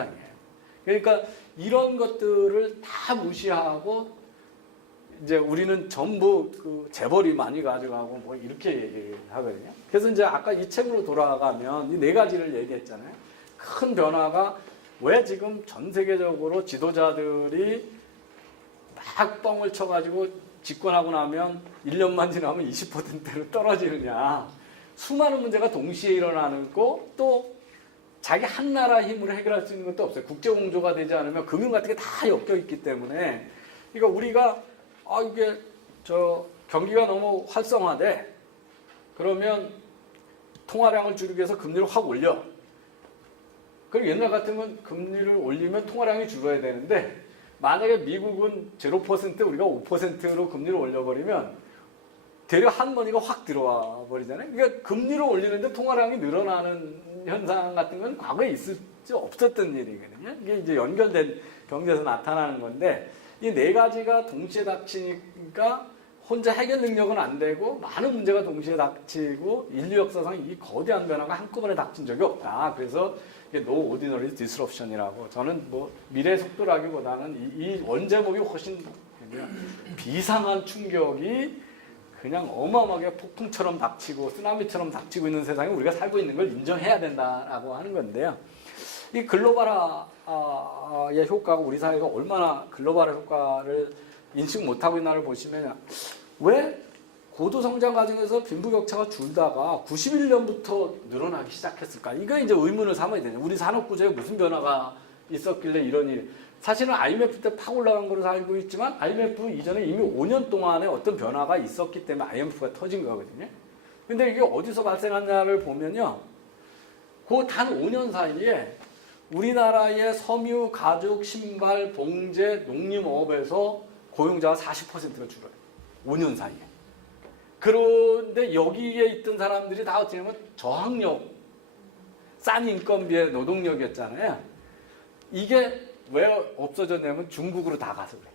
현상이에요. 그러니까 이런 것들을 다 무시하고 이제 우리는 전부 그 재벌이 많이 가져가고 뭐 이렇게 얘기를 하거든요. 그래서 이제 아까 이 책으로 돌아가면 이 네 가지를 얘기했잖아요. 큰 변화가 왜 지금 전 세계적으로 지도자들이 막 뻥을 쳐가지고 집권하고 나면 1년만 지나면 20%로 떨어지느냐. 수많은 문제가 동시에 일어나는 거 또 자기 한 나라 힘으로 해결할 수 있는 것도 없어요. 국제공조가 되지 않으면 금융 같은 게 다 엮여 있기 때문에 그러니까 우리가 이게 경기가 너무 활성화돼. 그러면 통화량을 줄이기 위해서 금리를 확 올려. 그리고 옛날 같으면 금리를 올리면 통화량이 줄어야 되는데 만약에 미국은 0% 우리가 5%로 금리를 올려버리면 대려 한머니가 확 들어와 버리잖아요. 그러니까 금리를 올리는데 통화량이 늘어나는 현상 같은 건 과거에 없었던 일이거든요. 이게 이제 연결된 경제에서 나타나는 건데 이 네 가지가 동시에 닥치니까 혼자 해결 능력은 안 되고 많은 문제가 동시에 닥치고 인류 역사상 이 거대한 변화가 한꺼번에 닥친 적이 없다. 그래서 이게 No Ordinary Disruption이라고 저는 뭐 미래 속도라기보다는 이 원제목이 훨씬 비상한 충격이 그냥 어마어마하게 폭풍처럼 닥치고 쓰나미처럼 닥치고 있는 세상에 우리가 살고 있는 걸 인정해야 된다라고 하는 건데요. 이 글로벌화의 효과가 우리 사회가 얼마나 글로벌화 효과를 인식 못하고 있나를 보시면 왜 고도성장 과정에서 빈부격차가 줄다가 91년부터 늘어나기 시작했을까? 이거 이제 의문을 삼아야 되죠. 우리 산업구조에 무슨 변화가 있었길래 이런 일이. 사실은 IMF 때 팍 올라간 거로 알고 있지만 IMF 이전에 이미 5년 동안에 어떤 변화가 있었기 때문에 IMF가 터진 거거든요. 근데 이게 어디서 발생했냐를 보면요. 그 단 5년 사이에 우리나라의 섬유, 가죽, 신발, 봉제, 농림업에서 고용자가 40%가 줄어요. 5년 사이에. 그런데 여기에 있던 사람들이 다 어떻게 보면 저학력, 싼 인건비의 노동력이었잖아요. 이게 왜 없어졌냐면 중국으로 다 가서 그래.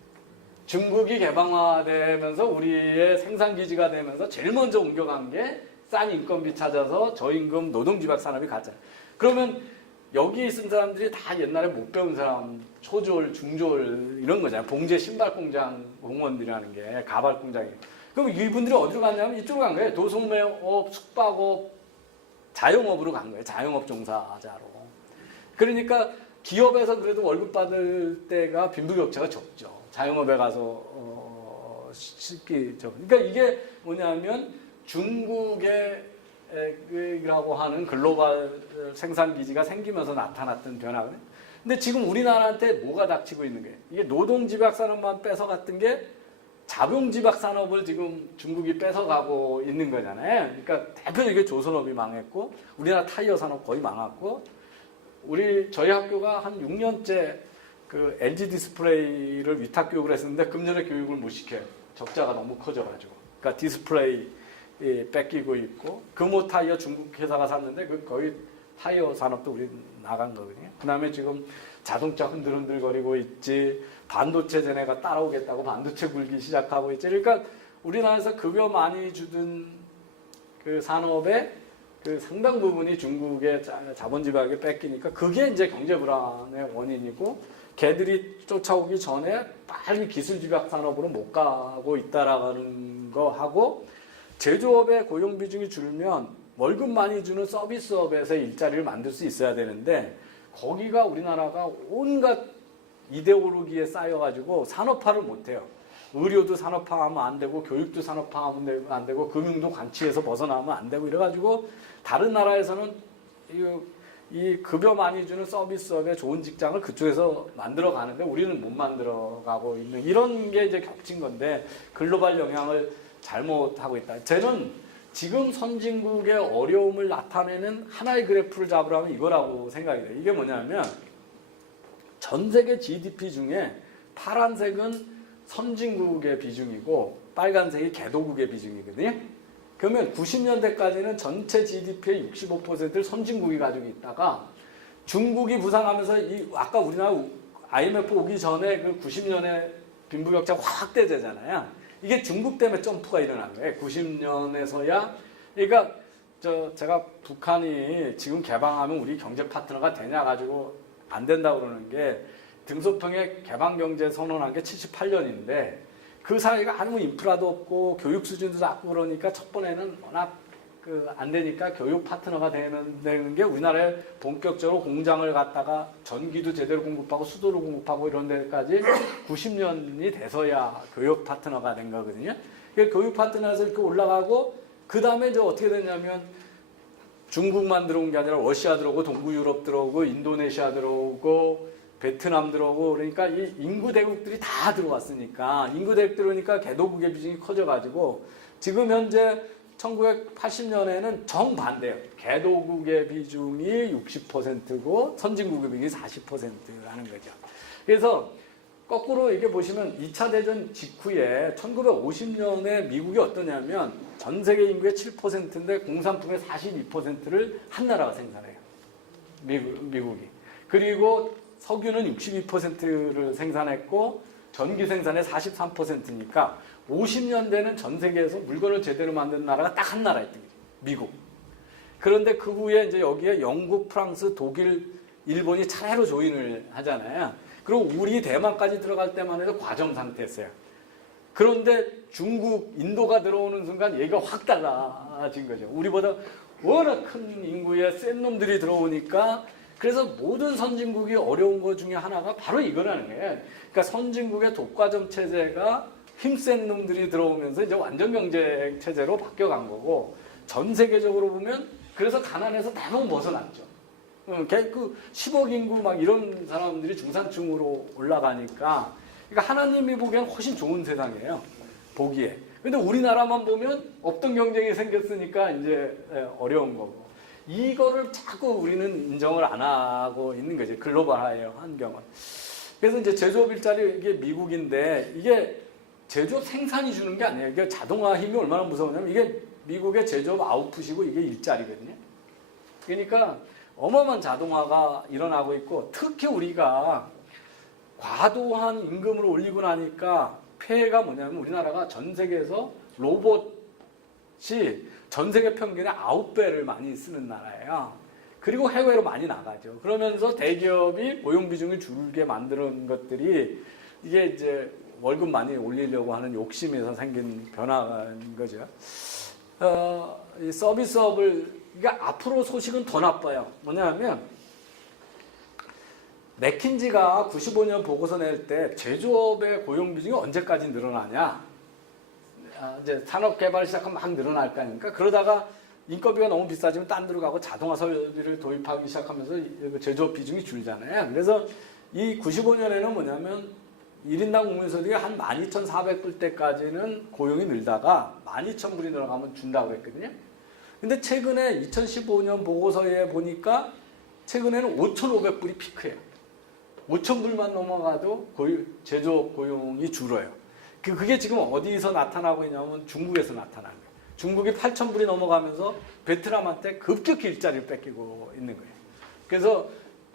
중국이 개방화되면서 우리의 생산기지가 되면서 제일 먼저 옮겨간 게 싼 인건비 찾아서 저임금 노동집약 산업이 갔잖아요. 그러면 여기 있은 사람들이 다 옛날에 못 배운 사람, 초졸, 중졸 이런 거잖아요. 봉제 신발 공장 공무원들이라는 게 가발 공장이. 그럼 이분들이 어디로 갔냐면 이쪽으로 간 거예요. 도소매업, 숙박업, 자영업으로 간 거예요. 자영업 종사자로. 그러니까 기업에서 그래도 월급 받을 때가 빈부격차가 적죠. 자영업에 가서 쉽게 적. 그러니까 이게 뭐냐면 중국이라고 하는 글로벌 생산 기지가 생기면서 나타났던 변화거든요. 근데 지금 우리나라한테 뭐가 닥치고 있는 거예요? 이게 노동집약 산업만 뺏어갔던 게 자본집약 산업을 지금 중국이 뺏어가고 있는 거잖아요. 그러니까 대표적인 조선업이 망했고 우리나라 타이어 산업 거의 망했고 저희 학교가 한 6년째 그 LG 디스플레이를 위탁 교육을 했었는데 금년에 교육을 못 시켜요. 적자가 너무 커져가지고. 그러니까 디스플레이 뺏기고 있고 금호 타이어 중국 회사가 샀는데 거의 타이어 산업도 우리 나간 거거든요. 그 다음에 지금 자동차 흔들흔들거리고 있지. 반도체 쟤네가 따라오겠다고 반도체 굴기 시작하고 있지. 그러니까 우리나라에서 급여 많이 주던 그 산업의 그 상당 부분이 중국의 자본집약에 뺏기니까 그게 이제 경제 불안의 원인이고 걔들이 쫓아오기 전에 빨리 기술집약 산업으로 못 가고 있다라는 거 하고 제조업의 고용 비중이 줄면 월급 많이 주는 서비스업에서 일자리를 만들 수 있어야 되는데 거기가 우리나라가 온갖 이데올로기에 쌓여가지고 산업화를 못해요. 의료도 산업화하면 안 되고 교육도 산업화하면 안 되고 금융도 관치에서 벗어나면 안 되고 이래가지고 다른 나라에서는 이 급여 많이 주는 서비스업에 좋은 직장을 그쪽에서 만들어 가는데 우리는 못 만들어 가고 있는 이런 게 이제 겹친 건데 글로벌 영향을 잘못하고 있다. 저는 지금 선진국의 어려움을 나타내는 하나의 그래프를 잡으라면 이거라고 생각이 돼요. 이게 뭐냐면 전 세계 GDP 중에 파란색은 선진국의 비중이고 빨간색이 개도국의 비중이거든요. 그러면 90년대까지는 전체 GDP의 65%를 선진국이 가지고 있다가 중국이 부상하면서 아까 우리나라 IMF 오기 전에 그 90년에 빈부격차 확대되잖아요. 이게 중국 때문에 점프가 일어난 거예요. 90년에서야. 그러니까 제가 북한이 지금 개방하면 우리 경제 파트너가 되냐 가지고 안 된다고 그러는 게 등소평의 개방경제 선언한 게 78년인데 그 사이가 아무 인프라도 없고 교육 수준도 낮고 그러니까 첫 번에는 워낙 안 되니까 교육 파트너가 되는 게 우리나라에 본격적으로 공장을 갖다가 전기도 제대로 공급하고 수도를 공급하고 이런 데까지 90년이 돼서야 교육 파트너가 된 거거든요. 교육 파트너에서 이렇게 올라가고 그 다음에 이제 어떻게 됐냐면 중국만 들어온 게 아니라 러시아 들어오고 동구 유럽 들어오고 인도네시아 들어오고 베트남 들어오고 그러니까 이 인구 대국들이 다 들어왔으니까 인구 대국 들어오니까 개도국의 비중이 커져가지고 지금 현재 1980년에는 정반대예요. 개도국의 비중이 60%고 선진국의 비중이 40%라는 거죠. 그래서 거꾸로 이게 보시면 2차 대전 직후에 1950년에 미국이 어떠냐면 전 세계 인구의 7%인데 공산품의 42%를 한 나라가 생산해요. 미국이. 그리고 석유는 62%를 생산했고 전기 생산의 43%니까 50년대는 전 세계에서 물건을 제대로 만드는 나라가 딱 한 나라였던 거죠. 미국. 그런데 그 후에 이제 여기에 영국, 프랑스, 독일, 일본이 차례로 조인을 하잖아요. 그리고 우리 대만까지 들어갈 때만 해도 과정 상태였어요. 그런데 중국, 인도가 들어오는 순간 얘기가 확 달라진 거죠. 우리보다 워낙 큰 인구의 센 놈들이 들어오니까 그래서 모든 선진국이 어려운 것 중에 하나가 바로 이거라는 거예요. 그러니까 선진국의 독과점 체제가 힘센 놈들이 들어오면서 이제 완전 경제 체제로 바뀌어간 거고 전 세계적으로 보면 그래서 가난해서 대부분 벗어났죠. 그 10억 인구 막 이런 사람들이 중산층으로 올라가니까 그러니까 하나님이 보기엔 훨씬 좋은 세상이에요. 보기에. 근데 우리나라만 보면 없던 경쟁이 생겼으니까 이제 어려운 거고. 이거를 자꾸 우리는 인정을 안 하고 있는 거죠. 글로벌화의 환경은. 그래서 이제 제조업 일자리 이게 미국인데 이게 제조업 생산이 주는 게 아니에요. 이게 자동화 힘이 얼마나 무서우냐면 이게 미국의 제조업 아웃풋이고 이게 일자리거든요. 그러니까 어마어마한 자동화가 일어나고 있고 특히 우리가 과도한 임금을 올리고 나니까 폐해가 뭐냐면 우리나라가 전 세계에서 로봇이 전 세계 평균의 9배를 많이 쓰는 나라예요. 그리고 해외로 많이 나가죠. 그러면서 대기업이 고용 비중을 줄게 만드는 것들이 이게 이제 월급 많이 올리려고 하는 욕심에서 생긴 변화인 거죠. 이 서비스업을 그러니까 앞으로 소식은 더 나빠요. 뭐냐면 맥킨지가 95년 보고서 낼 때 제조업의 고용 비중이 언제까지 늘어나냐? 이제 산업 개발 시작하면 막 늘어날 거 아닙니까? 그러다가 인건비가 너무 비싸지면 딴 데로 가고 자동화 설비를 도입하기 시작하면서 제조업 비중이 줄잖아요. 그래서 이 95년에는 뭐냐면 1인당 국민소득이 한 12,400불 때까지는 고용이 늘다가 12,000불이 늘어가면 준다고 했거든요. 근데 최근에 2015년 보고서에 보니까 최근에는 5,500불이 피크예요. 5,000불만 넘어가도 제조업 고용이 줄어요. 그게 지금 어디서 나타나고 있냐면 중국에서 나타나는 거예요. 중국이 8,000불이 넘어가면서 베트남한테 급격히 일자리를 뺏기고 있는 거예요. 그래서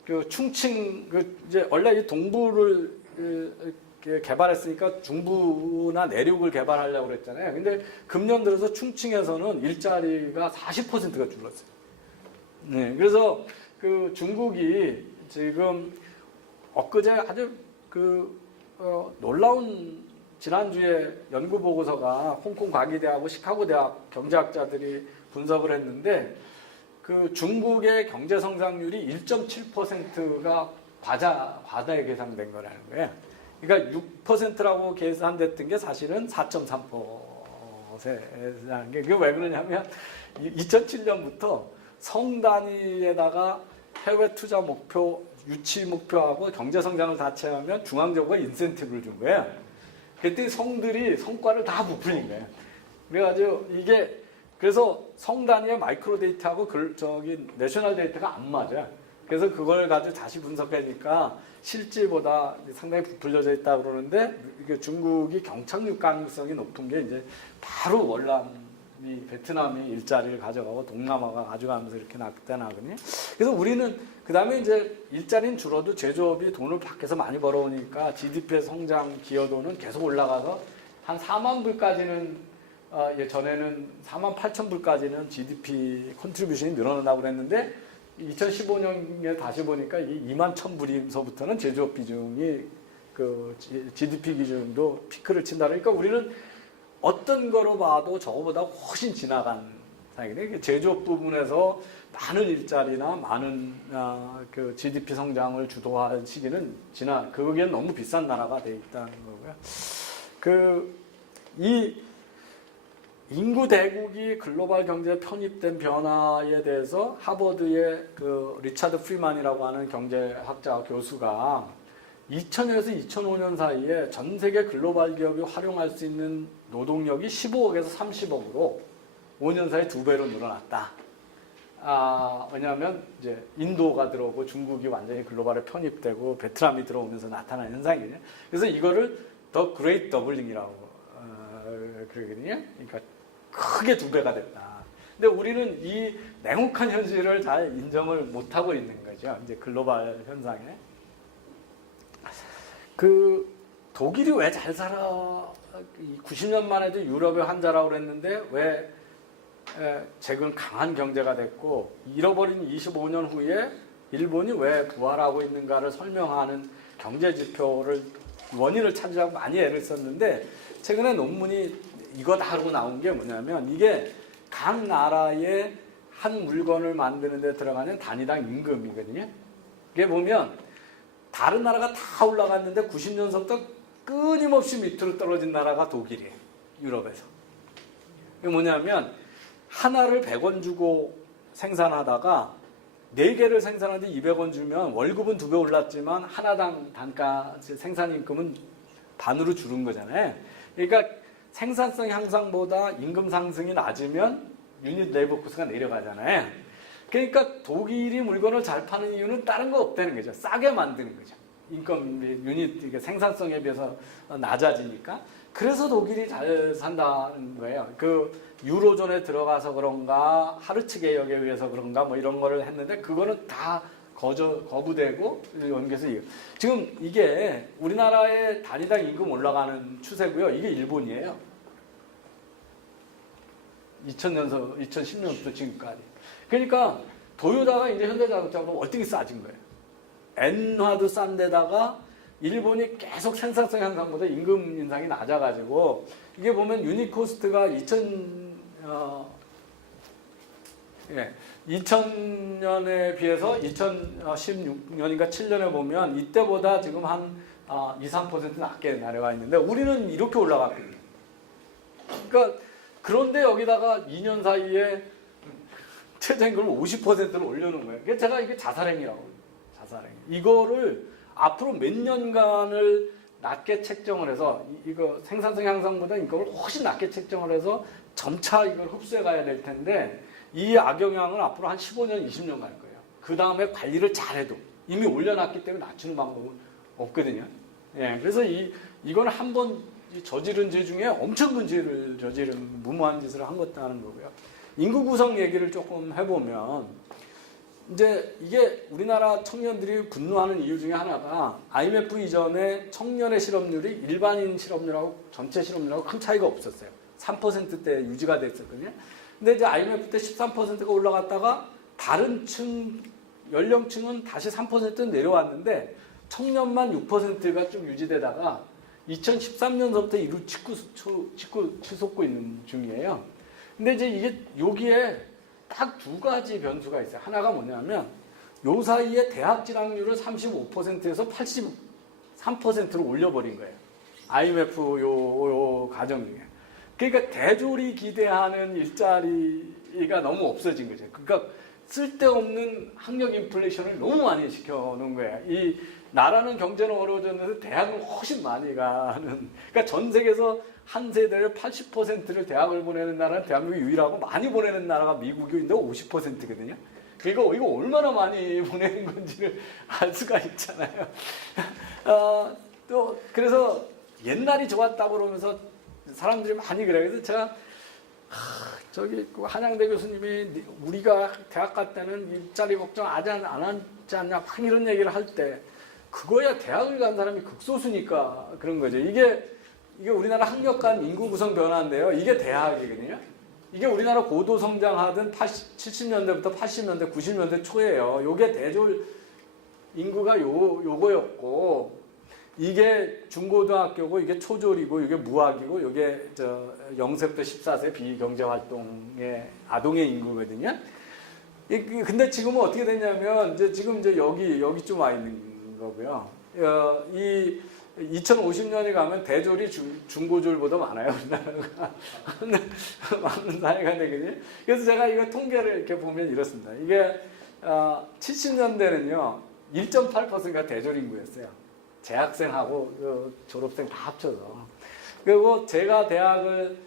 그 충칭 이제 원래 이 동부를 개발했으니까 중부나 내륙을 개발하려고 그랬잖아요. 근데 금년 들어서 충칭에서는 일자리가 40%가 줄었어요. 네, 그래서 그 중국이 지금 엊그제 아주 놀라운 지난주에 연구 보고서가 홍콩 과기대하고 시카고 대학 경제학자들이 분석을 했는데 그 중국의 경제 성장률이 1.7%가 과다에 계산된 거라는 거예요. 그러니까 6%라고 계산됐던 게 사실은 4.3%라는 게 그게 왜 그러냐면 2007년부터 성 단위에다가 해외 투자 목표, 유치 목표하고 경제 성장을 다 채우면 중앙정부가 인센티브를 준 거예요. 그랬더니 성들이 성과를 다 부풀린 거예요. 그래가지고 이게 그래서 성 단위의 마이크로 데이터하고 내셔널 데이터가 안 맞아요. 그래서 그걸 가지고 다시 분석하니까 실질보다 상당히 부풀려져 있다 그러는데 이게 중국이 경착륙 가능성이 높은 게 이제 바로 월남이 베트남이 일자리를 가져가고 동남아가 가져가면서 이렇게 나타나거든요. 그래서 우리는 그 다음에 이제 일자리는 줄어도 제조업이 돈을 밖에서 많이 벌어오니까 GDP의 성장 기여도는 계속 올라가서 한 4만 불까지는 전에는 4만 8천 불까지는 GDP 컨트리뷰션이 늘어난다고 그랬는데 2015년에 다시 보니까 이 2만 1,000불임서부터는 제조업 비중이 그 GDP 기준도 피크를 친다. 그러니까 우리는 어떤 거로 봐도 저거보다 훨씬 지나간 상황이네. 제조업 부분에서 많은 일자리나 많은 그 GDP 성장을 주도할 시기는 거기엔 너무 비싼 나라가 돼 있다는 거고요. 이 인구 대국이 글로벌 경제에 편입된 변화에 대해서 하버드의 그 리차드 프리만이라고 하는 경제학자 교수가 2000년에서 2005년 사이에 전 세계 글로벌 기업이 활용할 수 있는 노동력이 15억에서 30억으로 5년 사이에 2배로 늘어났다. 왜냐하면 이제 인도가 들어오고 중국이 완전히 글로벌에 편입되고 베트남이 들어오면서 나타나는 현상이거든요. 그래서 이거를 더 그레이트 더블링이라고 그러거든요. 그러니까 크게 2배가 됐다. 근데 우리는 이 냉혹한 현실을 잘 인정을 못하고 있는 거죠. 이제 글로벌 현상에. 독일이 왜 잘 살아? 90년만 해도 유럽의 환자라고 그랬는데 왜 최근 강한 경제가 됐고 잃어버린 25년 후에 일본이 왜 부활하고 있는가를 설명하는 경제 지표를 원인을 찾으려고 많이 애를 썼는데 최근에 논문이 이거 다루고 나온 게 뭐냐면 이게 각 나라의 한 물건을 만드는 데 들어가는 단위당 임금이거든요. 이게 보면 다른 나라가 다 올라갔는데 90년서부터 끊임없이 밑으로 떨어진 나라가 독일이에요. 유럽에서. 이게 뭐냐면 하나를 100원 주고 생산하다가 4개를 생산하는데 200원 주면 월급은 2배 올랐지만 하나당 단가 생산임금은 반으로 줄은 거잖아요. 그러니까 생산성 향상보다 임금 상승이 낮으면 유닛 레이버 코스트가 내려가잖아요. 그러니까 독일이 물건을 잘 파는 이유는 다른 거 없다는 거죠. 싸게 만드는 거죠. 인건 유닛 생산성에 비해서 낮아지니까. 그래서 독일이 잘 산다는 거예요. 그 유로존에 들어가서 그런가 하르츠 개혁에 의해서 그런가 뭐 이런 거를 했는데 그거는 다 거부되고 연계해서 지금 이게 우리나라의 단위당 임금 올라가는 추세고요. 이게 일본이에요. 2010년부터 지금까지. 그러니까 도요타가 이제 현대자동차보다 월등히 싸진 거예요. 엔화도 싼 데다가 일본이 계속 생산성 향상보다 임금 인상이 낮아가지고 이게 보면 유닛 코스트가 2000년에 비해서 2016년인가 7년에 보면 이때보다 지금 한 2~3% 낮게 내려가 있는데 우리는 이렇게 올라갔거든요. 그러니까 그런데 여기다가 2년 사이에 최저임금을 50%를 올려놓은 거예요. 그래서 제가 이게 자살행위라고 해요. 자살행위. 이거를 앞으로 몇 년간을 낮게 책정을 해서 이거 생산성 향상보다 임금을 훨씬 낮게 책정을 해서 점차 이걸 흡수해 가야 될 텐데 이 악영향은 앞으로 한 15년, 20년 갈 거예요. 그 다음에 관리를 잘해도 이미 올려놨기 때문에 낮추는 방법은 없거든요. 예, 그래서 이거는 한번 저지른 죄 중에 엄청 큰 죄를 저지른 무모한 짓을 한 것다는 거고요. 인구 구성 얘기를 조금 해보면 이제 이게 우리나라 청년들이 분노하는 이유 중에 하나가 IMF 이전에 청년의 실업률이 일반인 실업률하고 전체 실업률하고 큰 차이가 없었어요. 3%대 유지가 됐었거든요. 근데 이제 IMF 때 13%가 올라갔다가 다른 연령층은 다시 3% 내려왔는데 청년만 6%가 쭉 유지되다가 2013년서부터 이루 치솟고 있는 중이에요. 근데 이제 이게 여기에 딱 2가지 변수가 있어요. 하나가 뭐냐면 요 사이에 대학 진학률을 35%에서 83%로 올려버린 거예요. IMF 요 과정 중에. 그러니까 대졸이 기대하는 일자리가 너무 없어진 거죠. 그러니까 쓸데없는 학력 인플레이션을 너무 많이 시켜놓은 거예요. 이 나라는 경제는 어려워졌는데 대학은 훨씬 많이 가는. 그러니까 전 세계에서 한 세대를 80%를 대학을 보내는 나라는 대한민국이 유일하고 많이 보내는 나라가 미국인데 50%거든요. 그러니까 이거 얼마나 많이 보내는 건지를 알 수가 있잖아요. 또 그래서 옛날이 좋았다고 그러면서 사람들이 많이 그래요. 그래서 제가 저기 한양대 교수님이 우리가 대학 갈 때는 일자리 걱정 안 하지 않냐 막 이런 얘기를 할 때 그거야 대학을 간 사람이 극소수니까 그런 거죠. 이게 우리나라 학력 간 인구 구성 변화인데요. 이게 대학이거든요. 이게 우리나라 고도 성장하던 70년대부터 80년대, 90년대 초예요. 요게 대졸 인구가 요거였고, 이게 중고등학교고, 이게 초졸이고, 이게 무학이고, 이게 0세부터 14세 비경제활동의 아동의 인구거든요. 근데 지금은 어떻게 됐냐면, 지금 여기쯤 와 있는 거고요. 이 2050년이 가면 대졸이 중고졸보다 많아요. 우리나라가. 많은 나이가 되거든요. 그래서 제가 이거 통계를 이렇게 보면 이렇습니다. 이게 70년대는요, 1.8%가 대졸 인구였어요. 재학생하고 졸업생 다 합쳐서. 그리고 제가 대학을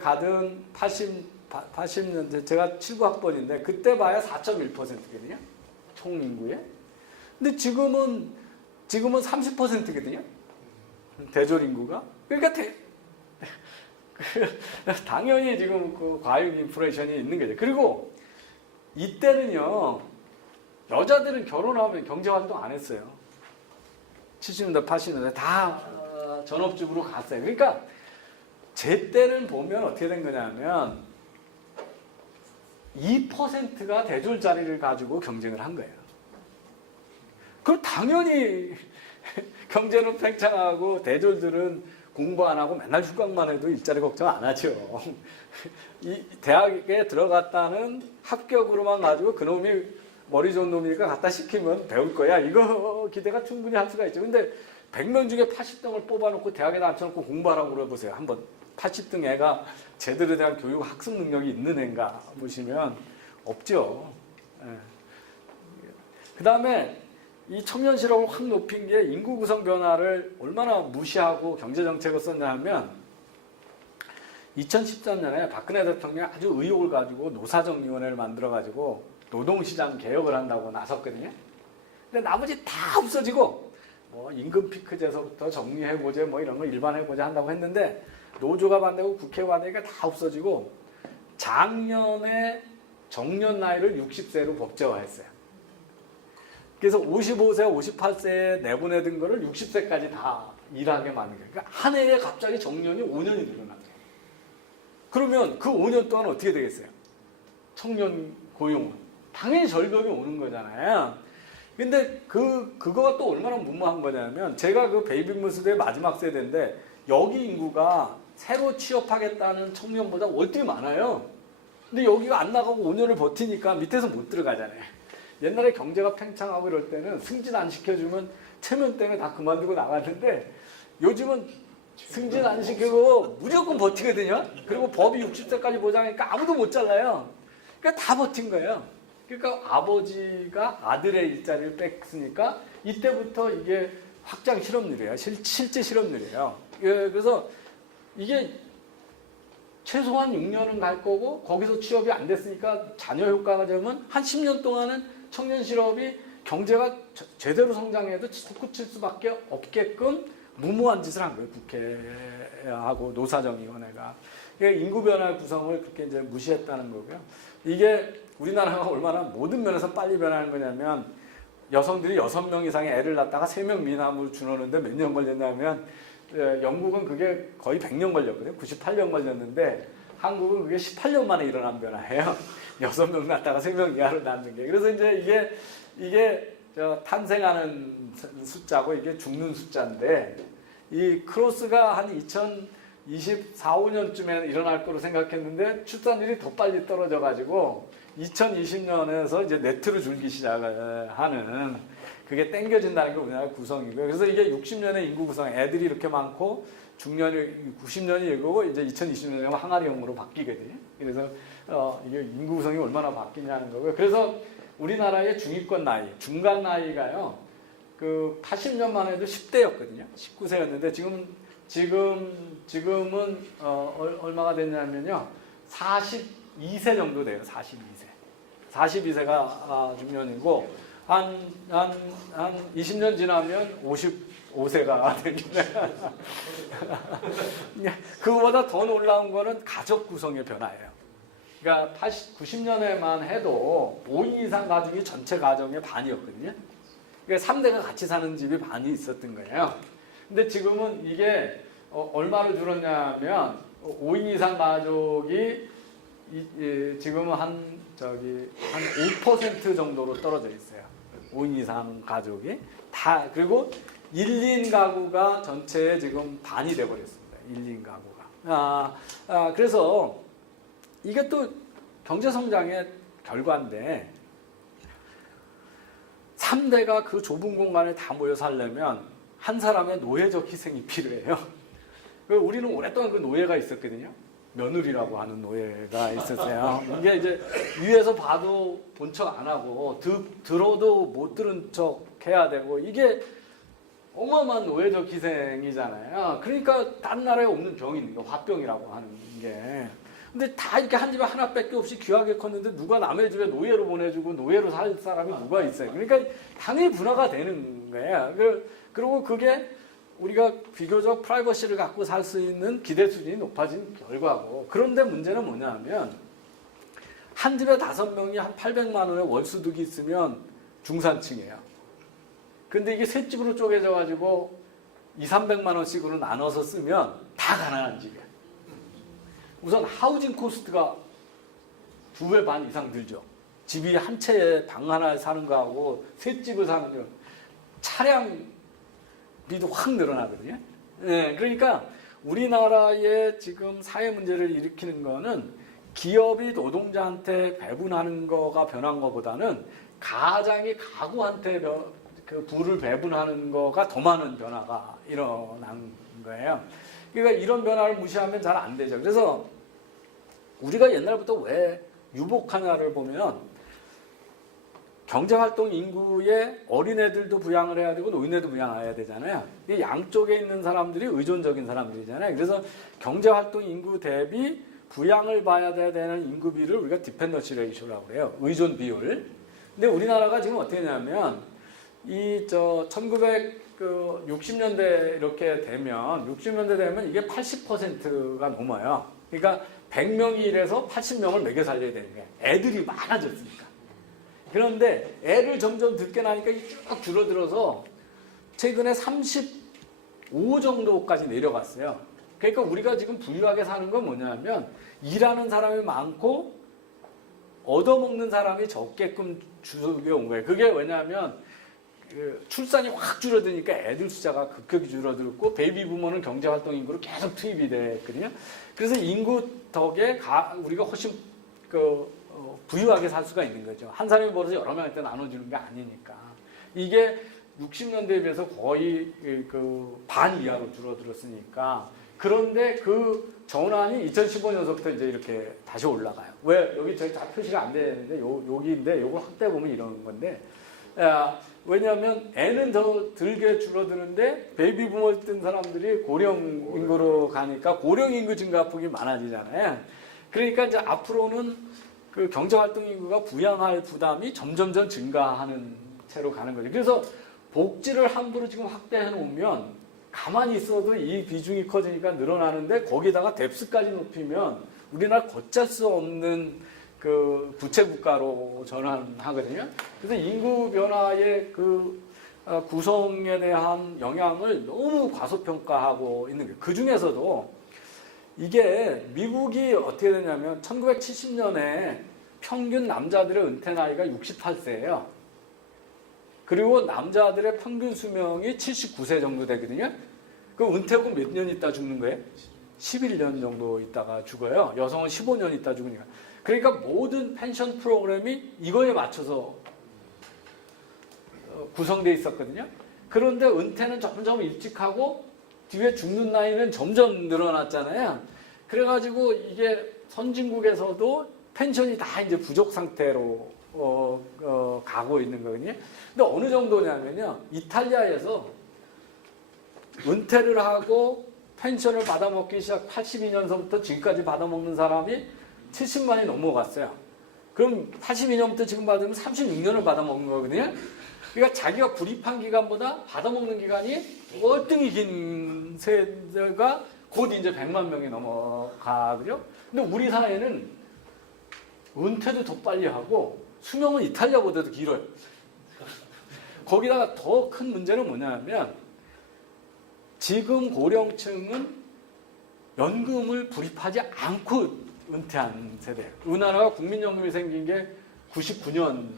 가던 80년대, 제가 79학번인데, 그때 봐야 4.1%거든요. 총 인구에. 근데 지금은 30%거든요. 대졸 인구가. 그러니까 당연히 지금 그 과잉 인플레이션이 있는 거죠. 그리고 이때는요, 여자들은 결혼하면 경제활동 안 했어요. 70년대, 80년대 다 전업주부로 갔어요. 그러니까 제 때는 보면 어떻게 된 거냐면 2%가 대졸 자리를 가지고 경쟁을 한 거예요. 그럼 당연히 경제는 팽창하고 대졸들은 공부 안 하고 맨날 휴학만 해도 일자리 걱정 안 하죠. 이 대학에 들어갔다는 합격으로만 가지고 그놈이 머리 좋은 놈이니까 갖다 시키면 배울 거야. 이거 기대가 충분히 할 수가 있죠. 근데 100명 중에 80등을 뽑아놓고 대학에 앉혀놓고 공부하라고 물어보세요. 한번 80등 애가 제대로 대한 교육 학습 능력이 있는 애인가 보시면 없죠. 그 다음에 이 청년 실업을 확 높인 게 인구 구성 변화를 얼마나 무시하고 경제정책을 썼냐 하면 2013년에 박근혜 대통령이 아주 의욕을 가지고 노사정위원회를 만들어가지고 노동시장 개혁을 한다고 나섰거든요. 근데 나머지 다 없어지고 뭐 임금 피크제서부터 정리해보제 뭐 이런 거 일반해보제 한다고 했는데 노조가 반대고 국회가 반대니까 다 없어지고 작년에 정년 나이를 60세로 법제화했어요. 그래서 55세, 58세에 내보내던 거를 60세까지 다 일하게 만든 거예요. 그러니까 한 해에 갑자기 정년이 5년이 늘어난 거예요. 그러면 그 5년 동안 어떻게 되겠어요? 청년 고용은. 당연히 절벽이 오는 거잖아요. 근데 그거가 또 얼마나 무모한 거냐면 제가 그 베이비붐 세대의 마지막 세대인데 여기 인구가 새로 취업하겠다는 청년보다 월등히 많아요. 근데 여기가 안 나가고 5년을 버티니까 밑에서 못 들어가잖아요. 옛날에 경제가 팽창하고 이럴 때는 승진 안 시켜주면 체면 때문에 다 그만두고 나갔는데 요즘은 승진 안 시키고 무조건 버티거든요. 그리고 법이 60세까지 보장하니까 아무도 못 잘라요. 그러니까 다 버틴 거예요. 그러니까 아버지가 아들의 일자리를 뺏으니까 이때부터 이게 확장 실업률이에요. 실제 실업률이에요. 그래서 이게 최소한 6년은 갈 거고 거기서 취업이 안 됐으니까 잔여 효과가 되면 한 10년 동안은 청년 실업이 경제가 제대로 성장해도 솟구칠 수밖에 없게끔 무모한 짓을 한 거예요. 국회하고 노사정위원회가. 그러니까 인구 변화 구성을 그렇게 이제 무시했다는 거고요. 이게 우리나라가 얼마나 모든 면에서 빨리 변하는 거냐면 여성들이 6명 이상의 애를 낳다가 3명 미남으로 줄었는데 몇 년 걸렸냐면 영국은 그게 거의 100년 걸렸거든요. 98년 걸렸는데 한국은 그게 18년 만에 일어난 변화예요. 6명 낳다가 3명 이하로 낳는 게. 그래서 이제 이게 탄생하는 숫자고 이게 죽는 숫자인데 이 크로스가 한 2024, 5년쯤에 일어날 거로 생각했는데 출산율이 더 빨리 떨어져가지고 2020년에서 이제 네트로 줄기 시작을 하는 그게 땡겨진다는 게 우리나라 구성이고요. 그래서 이게 60년의 인구 구성, 애들이 이렇게 많고 중년이 90년이 이거고 이제 2020년에 항아리형으로 바뀌거든요. 그래서 이게 인구 구성이 얼마나 바뀌냐는 거고요. 그래서 우리나라의 중위권 나이, 중간 나이가요. 그 80년만 해도 10대였거든요. 19세였는데 지금은 얼마가 됐냐면요. 42세 정도 돼요. 42세. 42세가 중년이고 한 20년 지나면 55세가 되겠네. 그거보다 더 놀라운 거는 가족 구성의 변화예요. 그러니까 90년에만 해도 5인 이상 가족이 전체 가정의 반이었거든요. 그러니까 3대가 같이 사는 집이 반이 있었던 거예요. 근데 지금은 이게 얼마로 줄었냐면 5인 이상 가족이 지금은 한 5% 정도로 떨어져 있어요. 5인 이상 가족이 다. 그리고 1인 가구가 전체의 지금 반이 돼버렸습니다. 1인 가구가. 그래서 이게 또 경제 성장의 결과인데 3대가 그 좁은 공간에 다 모여 살려면 한 사람의 노예적 희생이 필요해요. 우리는 오랫동안 그 노예가 있었거든요. 며느리라고 하는 노예가 있었어요. 이게 이제 위에서 봐도 본 척 안 하고 들어도 못 들은 척 해야 되고 이게 어마어마한 노예적 희생이잖아요. 그러니까 다른 나라에 없는 병이 있는 거 화병이라고 하는 게. 근데 다 이렇게 한 집에 하나밖에 없이 귀하게 컸는데 누가 남의 집에 노예로 보내주고 노예로 살 사람이 누가 있어요. 그러니까 당연히 분화가 되는 거예요. 그리고 그게 우리가 비교적 프라이버시를 갖고 살 수 있는 기대 수준이 높아진 결과고. 그런데 문제는 뭐냐면 한 집에 5명이 한 800만 원의 월수득이 있으면 중산층이에요. 근데 이게 세 집으로 쪼개져 가지고 200~300만 원씩으로 나눠서 쓰면 다 가난한 집이에요. 우선 하우징 코스트가 2배 반 이상 들죠. 집이 한 채에 방 하나에 사는 거하고 세 집을 사는 거 차량비도 확 늘어나거든요. 네, 그러니까 우리나라의 지금 사회 문제를 일으키는 거는 기업이 노동자한테 배분하는 거가 변한 것보다는 가장이 가구한테 그 부를 배분하는 거가 더 많은 변화가 일어난 거예요. 그러니까 이런 변화를 무시하면 잘 안 되죠. 그래서 우리가 옛날부터 왜 유복하냐를 보면 경제활동 인구에 어린애들도 부양을 해야 되고 노인네도 부양해야 되잖아요. 이 양쪽에 있는 사람들이 의존적인 사람들이잖아요. 그래서 경제활동 인구 대비 부양을 봐야 되는 인구비를 우리가 디펜던시 레이쇼라고 그래요. 의존 비율. 근데 우리나라가 지금 어떻게 되냐면 1960년대 이렇게 되면 60년대 되면 이게 80%가 넘어요. 그러니까 100명이 일해서 80명을 먹여 살려야 되는 거예요. 애들이 많아졌으니까. 그런데 애를 점점 늦게 나니까 이게 쭉 줄어들어서 최근에 35 정도까지 내려갔어요. 그러니까 우리가 지금 부유하게 사는 건 뭐냐면 일하는 사람이 많고 얻어먹는 사람이 적게끔 주속에 온 거예요. 그게 왜냐하면 출산이 확 줄어드니까 애들 숫자가 급격히 줄어들었고 베이비 부모는 경제활동 인구로 계속 투입이 됐거든요. 그래서 인구 덕에 우리가 훨씬 부유하게 살 수가 있는 거죠. 한 사람이 벌어서 여러 명한테 나눠주는 게 아니니까. 이게 60년대에 비해서 거의 반 이하로 줄어들었으니까. 그런데 그 전환이 2015년서부터 이제 이렇게 다시 올라가요. 왜? 여기 저희 다 표시가 안 되는데 여기인데 요걸 확대 보면 이런 건데. 왜냐하면 애는 더 들게 줄어드는데 베이비 부모 뜬 사람들이 고령 인구로 가니까 고령 인구 증가폭이 많아지잖아요. 그러니까 이제 앞으로는 그 경제활동 인구가 부양할 부담이 점점점 증가하는 채로 가는 거죠. 그래서 복지를 함부로 지금 확대해 놓으면 가만히 있어도 이 비중이 커지니까 늘어나는데 거기다가 뎁스까지 높이면 우리나라 걷잡을 수 없는 그 부채 국가로 전환하거든요. 그래서 인구 변화의 그 구성에 대한 영향을 너무 과소평가하고 있는 거예요. 그 중에서도 이게 미국이 어떻게 되냐면 1970년에 평균 남자들의 은퇴 나이가 68세예요. 그리고 남자들의 평균 수명이 79세 정도 되거든요. 그 은퇴하고 몇 년 있다 죽는 거예요? 11년 정도 있다가 죽어요. 여성은 15년 있다 죽으니까. 그러니까 모든 펜션 프로그램이 이거에 맞춰서 구성되어 있었거든요. 그런데 은퇴는 점점 일찍 하고 뒤에 죽는 나이는 점점 늘어났잖아요. 그래가지고 이게 선진국에서도 펜션이 다 이제 부족 상태로 가고 있는 거거든요. 근데 어느 정도냐면요. 이탈리아에서 은퇴를 하고 펜션을 받아먹기 시작 82년서부터 지금까지 받아먹는 사람이 70만이 넘어갔어요. 그럼 82년부터 지금 받으면 36년을 받아먹는 거거든요. 그러니까 자기가 불입한 기간보다 받아먹는 기간이 월등히 긴 세대가 곧 이제 100만 명이 넘어가거든요. 근데 우리 사회는 은퇴도 더 빨리 하고 수명은 이탈리아보다도 길어요. 거기다가 더 큰 문제는 뭐냐면 지금 고령층은 연금을 불입하지 않고 은퇴한 세대. 우리나라가 국민연금이 생긴 게 99년,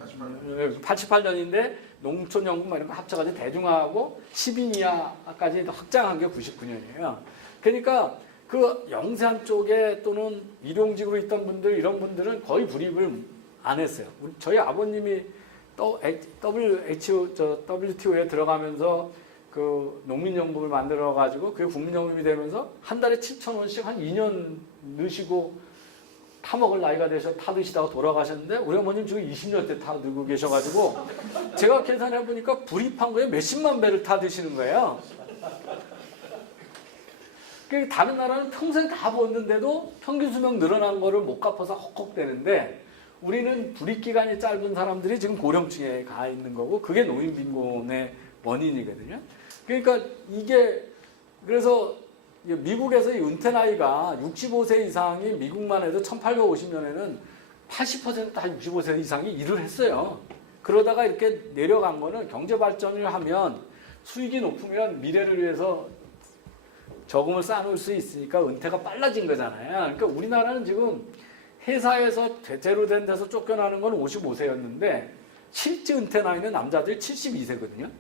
88년인데 농촌연금 이런 거 합쳐가지고 대중화하고 10인 이하까지 확장한 게 99년이에요. 그러니까 그 영세한 쪽에 또는 일용직으로 있던 분들 이런 분들은 거의 불입을 안 했어요. 저희 아버님이 WTO에 들어가면서 그 농민연금을 만들어 가지고 그게 국민연금이 되면서 한 달에 7,000원씩 한 2년 넣으시고 타먹을 나이가 되셔 타드시다가 돌아가셨는데 우리 어머님 지금 20년째 타들고 계셔가지고 제가 계산해 보니까 불입한 거에 몇십만 배를 타드시는 거예요. 다른 나라는 평생 다 버는데도 평균 수명 늘어난 거를 못 갚아서 헉헉대는데 우리는 불입 기간이 짧은 사람들이 지금 고령층에 가 있는 거고 그게 노인 빈곤의 원인이거든요. 그러니까 이게 그래서 미국에서 이 은퇴 나이가 65세 이상이 미국만 해도 1850년에는 80% 다 65세 이상이 일을 했어요. 그러다가 이렇게 내려간 거는 경제 발전을 하면 수익이 높으면 미래를 위해서 저금을 쌓아놓을 수 있으니까 은퇴가 빨라진 거잖아요. 그러니까 우리나라는 지금 회사에서 제대로 된 데서 쫓겨나는 건 55세였는데 실제 은퇴 나이는 남자들 72세거든요.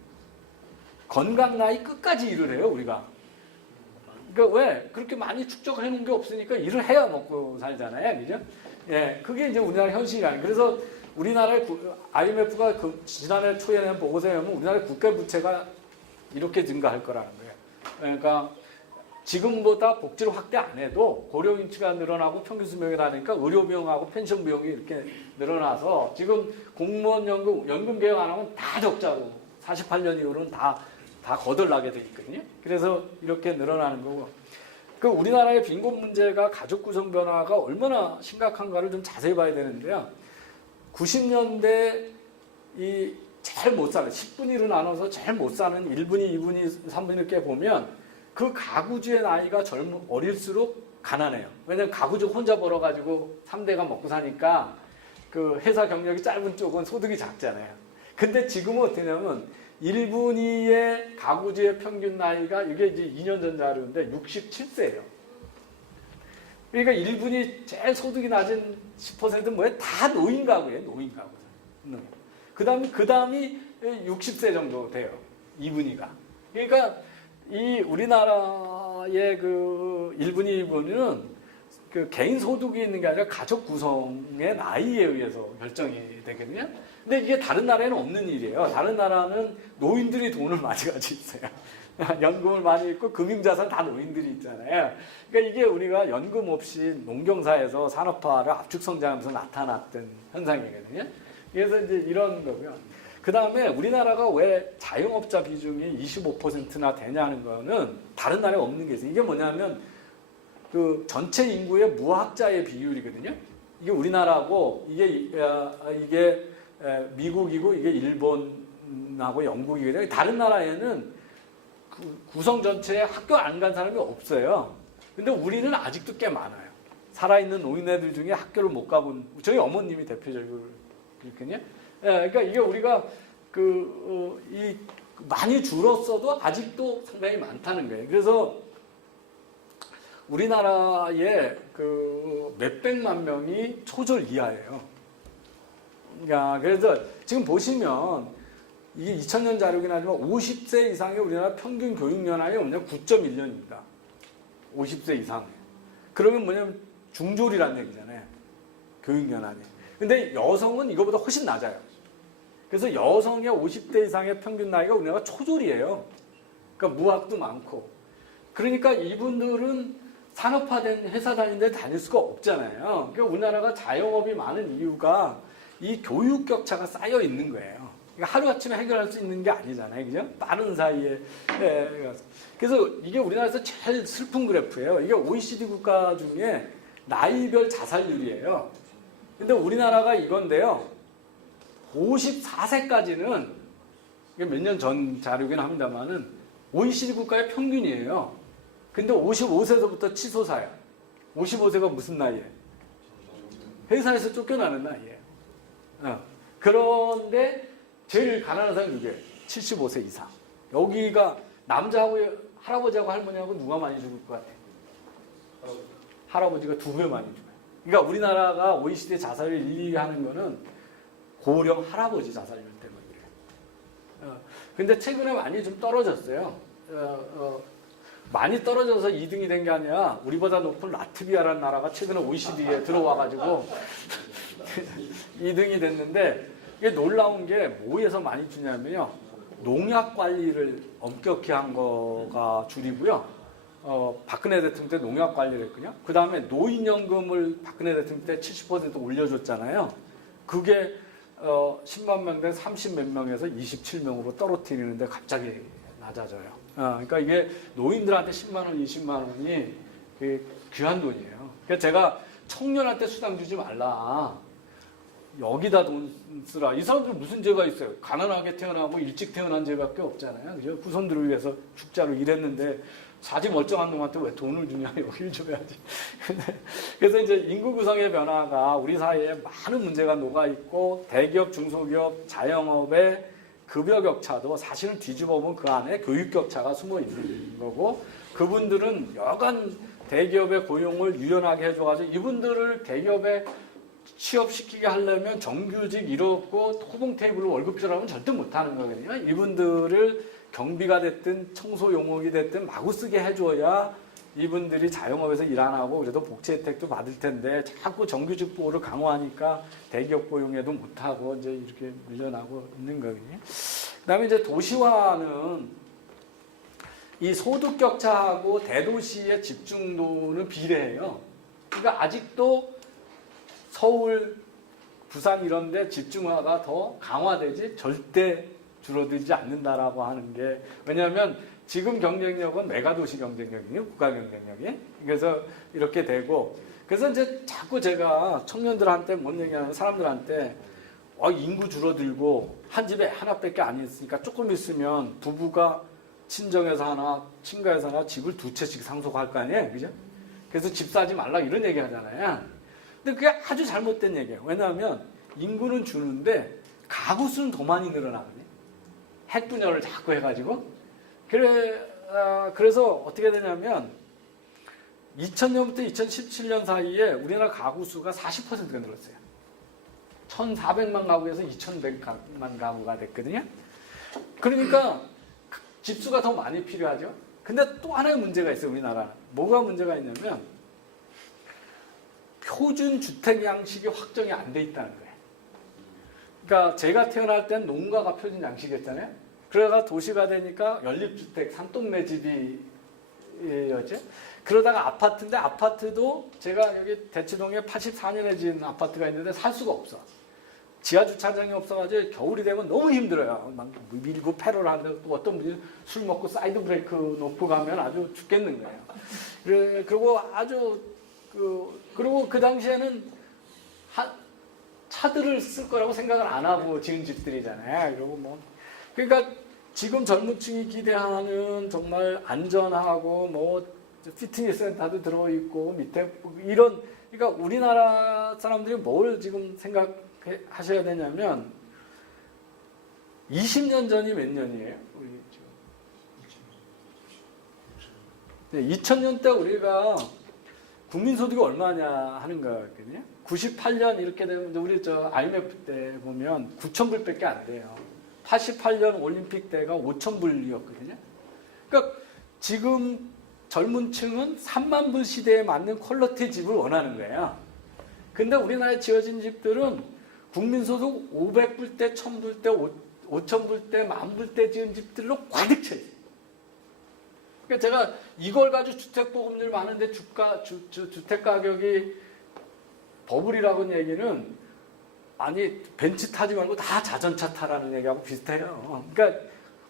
건강 나이 끝까지 일을 해요, 우리가. 그러니까 왜? 그렇게 많이 축적을 해놓은 게 없으니까 일을 해야 먹고 살잖아요. 그죠? 예, 그게 이제 우리나라 현실이 아니에요. 그래서 우리나라의 IMF가 그 지난해 초에 낸 보고서에 보면 우리나라의 국가 부채가 이렇게 증가할 거라는 거예요. 그러니까 지금보다 복지를 확대 안 해도 고령 인치가 늘어나고 평균 수명이 나니까 의료 비용하고 펜션 비용이 이렇게 늘어나서 지금 공무원 연금 개혁 안 하면 다 적자고 48년 이후로는 다 거덜나게 돼 있거든요. 그래서 이렇게 늘어나는 거고. 그 우리나라의 빈곤 문제가 가족 구성 변화가 얼마나 심각한가를 좀 자세히 봐야 되는데요. 90년대 이 제일 못 사는 10분위 1로 나눠서 제일 못 사는 1분위, 2분위, 3분위 이렇게 보면 그 가구주의 나이가 어릴수록 가난해요. 왜냐하면 가구주 혼자 벌어가지고 3대가 먹고 사니까 그 회사 경력이 짧은 쪽은 소득이 작잖아요. 근데 지금은 어떻게 되냐면 1분위의 가구주의 평균 나이가 이게 이제 2년 전 자료인데 67세예요. 그러니까 1분위 제일 소득이 낮은 10%는 뭐예요? 다 노인 가구예요. 노인 가구. 그 다음이 60세 정도 돼요. 2분위가. 그러니까 이 우리나라의 그 1분위 2분위는 그 개인 소득이 있는 게 아니라 가족 구성의 나이에 의해서 결정이 되거든요. 근데 이게 다른 나라에는 없는 일이에요. 다른 나라는 노인들이 돈을 많이 가지고 있어요. 연금을 많이 있고 금융자산 다 노인들이 있잖아요. 그러니까 이게 우리가 연금 없이 농경사에서 산업화를 압축 성장하면서 나타났던 현상이거든요. 그래서 이제 이런 거고요. 그 다음에 우리나라가 왜 자영업자 비중이 25%나 되냐는 거는 다른 나라에 없는 게 있어요. 이게 뭐냐면 그 전체 인구의 무학자의 비율이거든요. 이게 우리나라고 이게 미국이고 이게 일본하고 영국이거든요. 다른 나라에는 그 구성 전체에 학교 안 간 사람이 없어요. 근데 우리는 아직도 꽤 많아요. 살아있는 노인네들 중에 학교를 못 가본 저희 어머님이 대표적으로 그렇거든요. 그러니까 이게 우리가 많이 줄었어도 아직도 상당히 많다는 거예요. 그래서 우리나라의 그 몇백만 명이 초졸 이하예요. 그래서 지금 보시면 이게 2000년 자료긴 하지만 50세 이상의 우리나라 평균 교육 연한이 뭐냐면 9.1년입니다. 50세 이상. 그러면 뭐냐면 중졸이라는 얘기잖아요. 교육 연한이. 근데 여성은 이거보다 훨씬 낮아요. 그래서 여성의 50대 이상의 평균 나이가 우리나라가 초졸이에요. 그러니까 무학도 많고. 그러니까 이분들은 산업화된 회사 다니는데 다닐 수가 없잖아요. 그러니까 우리나라가 자영업이 많은 이유가 이 교육 격차가 쌓여 있는 거예요. 그러니까 하루아침에 해결할 수 있는 게 아니잖아요. 그죠? 빠른 사이에. 그래서 이게 우리나라에서 제일 슬픈 그래프예요. 이게 OECD 국가 중에 나이별 자살률이에요. 근데 우리나라가 이건데요. 54세까지는 몇 년 전 자료긴 합니다만은 OECD 국가의 평균이에요. 근데 55세서부터 치솟아요. 55세가 무슨 나이예요? 회사에서 쫓겨나는 나이예요. 그런데 제일 가난한 사람이 누구예요? 75세 이상. 여기가 남자하고 할아버지하고 할머니하고 누가 많이 죽을 것 같아요? 할아버지가 2배 많이 죽어요. 그러니까 우리나라가 OECD 자살률 1, 2위 하는 거는 고령 할아버지 자살률 때문이에요. 근데 최근에 많이 좀 떨어졌어요. 많이 떨어져서 2등이 된 게 아니라 우리보다 높은 라트비아라는 나라가 최근에 OECD에 들어와가지고 2등이 됐는데 이게 놀라운 게 뭐에서 많이 주냐면요. 농약 관리를 엄격히 한 거가 줄이고요. 박근혜 대통령 때 농약 관리를 했거든요. 그 다음에 노인연금을 박근혜 대통령 때 70% 올려줬잖아요. 그게 10만 명 된 30몇 명에서 27명으로 떨어뜨리는데 갑자기 낮아져요. 그러니까 이게 노인들한테 10만 원, 20만 원이 귀한 돈이에요. 그러니까 제가 청년한테 수당 주지 말라. 여기다 돈 쓰라. 이 사람들 무슨 죄가 있어요? 가난하게 태어나고 일찍 태어난 죄밖에 없잖아요. 그죠? 후손들을 위해서 죽자로 일했는데 사지 멀쩡한 놈한테 왜 돈을 주냐? 여기를 줘야지. 그래서 이제 인구 구성의 변화가 우리 사회에 많은 문제가 녹아 있고 대기업, 중소기업, 자영업의 급여 격차도 사실은 뒤집어 보면 그 안에 교육 격차가 숨어 있는 거고 그분들은 여간 대기업의 고용을 유연하게 해줘가지고 이분들을 대기업에 취업시키게 하려면 정규직 이렇고 토봉 테이블로 월급제라면 절대 못하는 거거든요. 이분들을 경비가 됐든 청소 용역이 됐든 마구 쓰게 해줘야 이분들이 자영업에서 일 안 하고 그래도 복지 혜택도 받을 텐데 자꾸 정규직 보호를 강화하니까 대기업 고용에도 못하고 이제 이렇게 밀려나고 있는 거거든요. 그다음에 이제 도시화는 이 소득 격차하고 대도시의 집중도는 비례해요. 그러니까 아직도 서울, 부산 이런 데 집중화가 더 강화되지 절대 줄어들지 않는다라고 하는 게 왜냐하면 지금 경쟁력은 메가도시 경쟁력이에요. 국가 경쟁력이. 그래서 이렇게 되고 그래서 이제 자꾸 제가 청년들한테 뭔 얘기하면 사람들한테 인구 줄어들고 한 집에 하나밖에 안 있으니까 조금 있으면 부부가 친정에서 하나, 친가에서 하나 집을 두 채씩 상속할 거 아니에요. 그죠? 그래서 집 사지 말라 이런 얘기 하잖아요. 근데 그게 아주 잘못된 얘기예요. 왜냐하면 인구는 주는데 가구 수는 더 많이 늘어나거든요. 핵분열을 자꾸 해가지고. 그래서 어떻게 되냐면 2000년부터 2017년 사이에 우리나라 가구 수가 40%가 늘었어요. 1,400만 가구에서 2,100만 가구가 됐거든요. 그러니까 집수가 더 많이 필요하죠. 근데 또 하나의 문제가 있어요. 우리나라. 뭐가 문제가 있냐면 표준 주택 양식이 확정이 안 돼 있다는 거예요. 그러니까 제가 태어날 땐 농가가 표준 양식이었잖아요. 그러다가 도시가 되니까 연립주택, 산동네 집이었죠. 그러다가 아파트인데 아파트도 제가 여기 대치동에 84년에 지은 아파트가 있는데 살 수가 없어. 지하 주차장이 없어가지고 겨울이 되면 너무 힘들어요. 막 밀고 패러를 하는데 또 어떤 분이 술 먹고 사이드 브레이크 놓고 가면 아주 죽겠는 거예요. 그리고 아주 그리고 그 당시에는 차들을 쓸 거라고 생각을 안 하고 지은 집들이잖아요. 그리고 그러니까 지금 젊은층이 기대하는 정말 안전하고 피트니스 센터도 들어있고 밑에 이런 그러니까 우리나라 사람들이 뭘 지금 생각하셔야 되냐면 20년 전이 몇 년이에요? 우리 지금 2000년 때 우리가 국민소득이 얼마냐 하는 거거든요. 98년 이렇게 되면 우리 IMF 때 보면 9,000불밖에 안 돼요. 88년 올림픽 때가 5,000불이었거든요. 그러니까 지금 젊은 층은 3만 불 시대에 맞는 퀄리티 집을 원하는 거예요. 근데 우리나라에 지어진 집들은 국민소득 500불 대, 1,000불 대, 5,000불 대, 10,000불 대 지은 집들로 가득 차 있어요. 그러니까 제가 이걸 가지고 주택보급률 많은데 주택 가격이 버블이라는 얘기는 아니 벤츠 타지 말고 다 자전차 타라는 얘기하고 비슷해요. 그러니까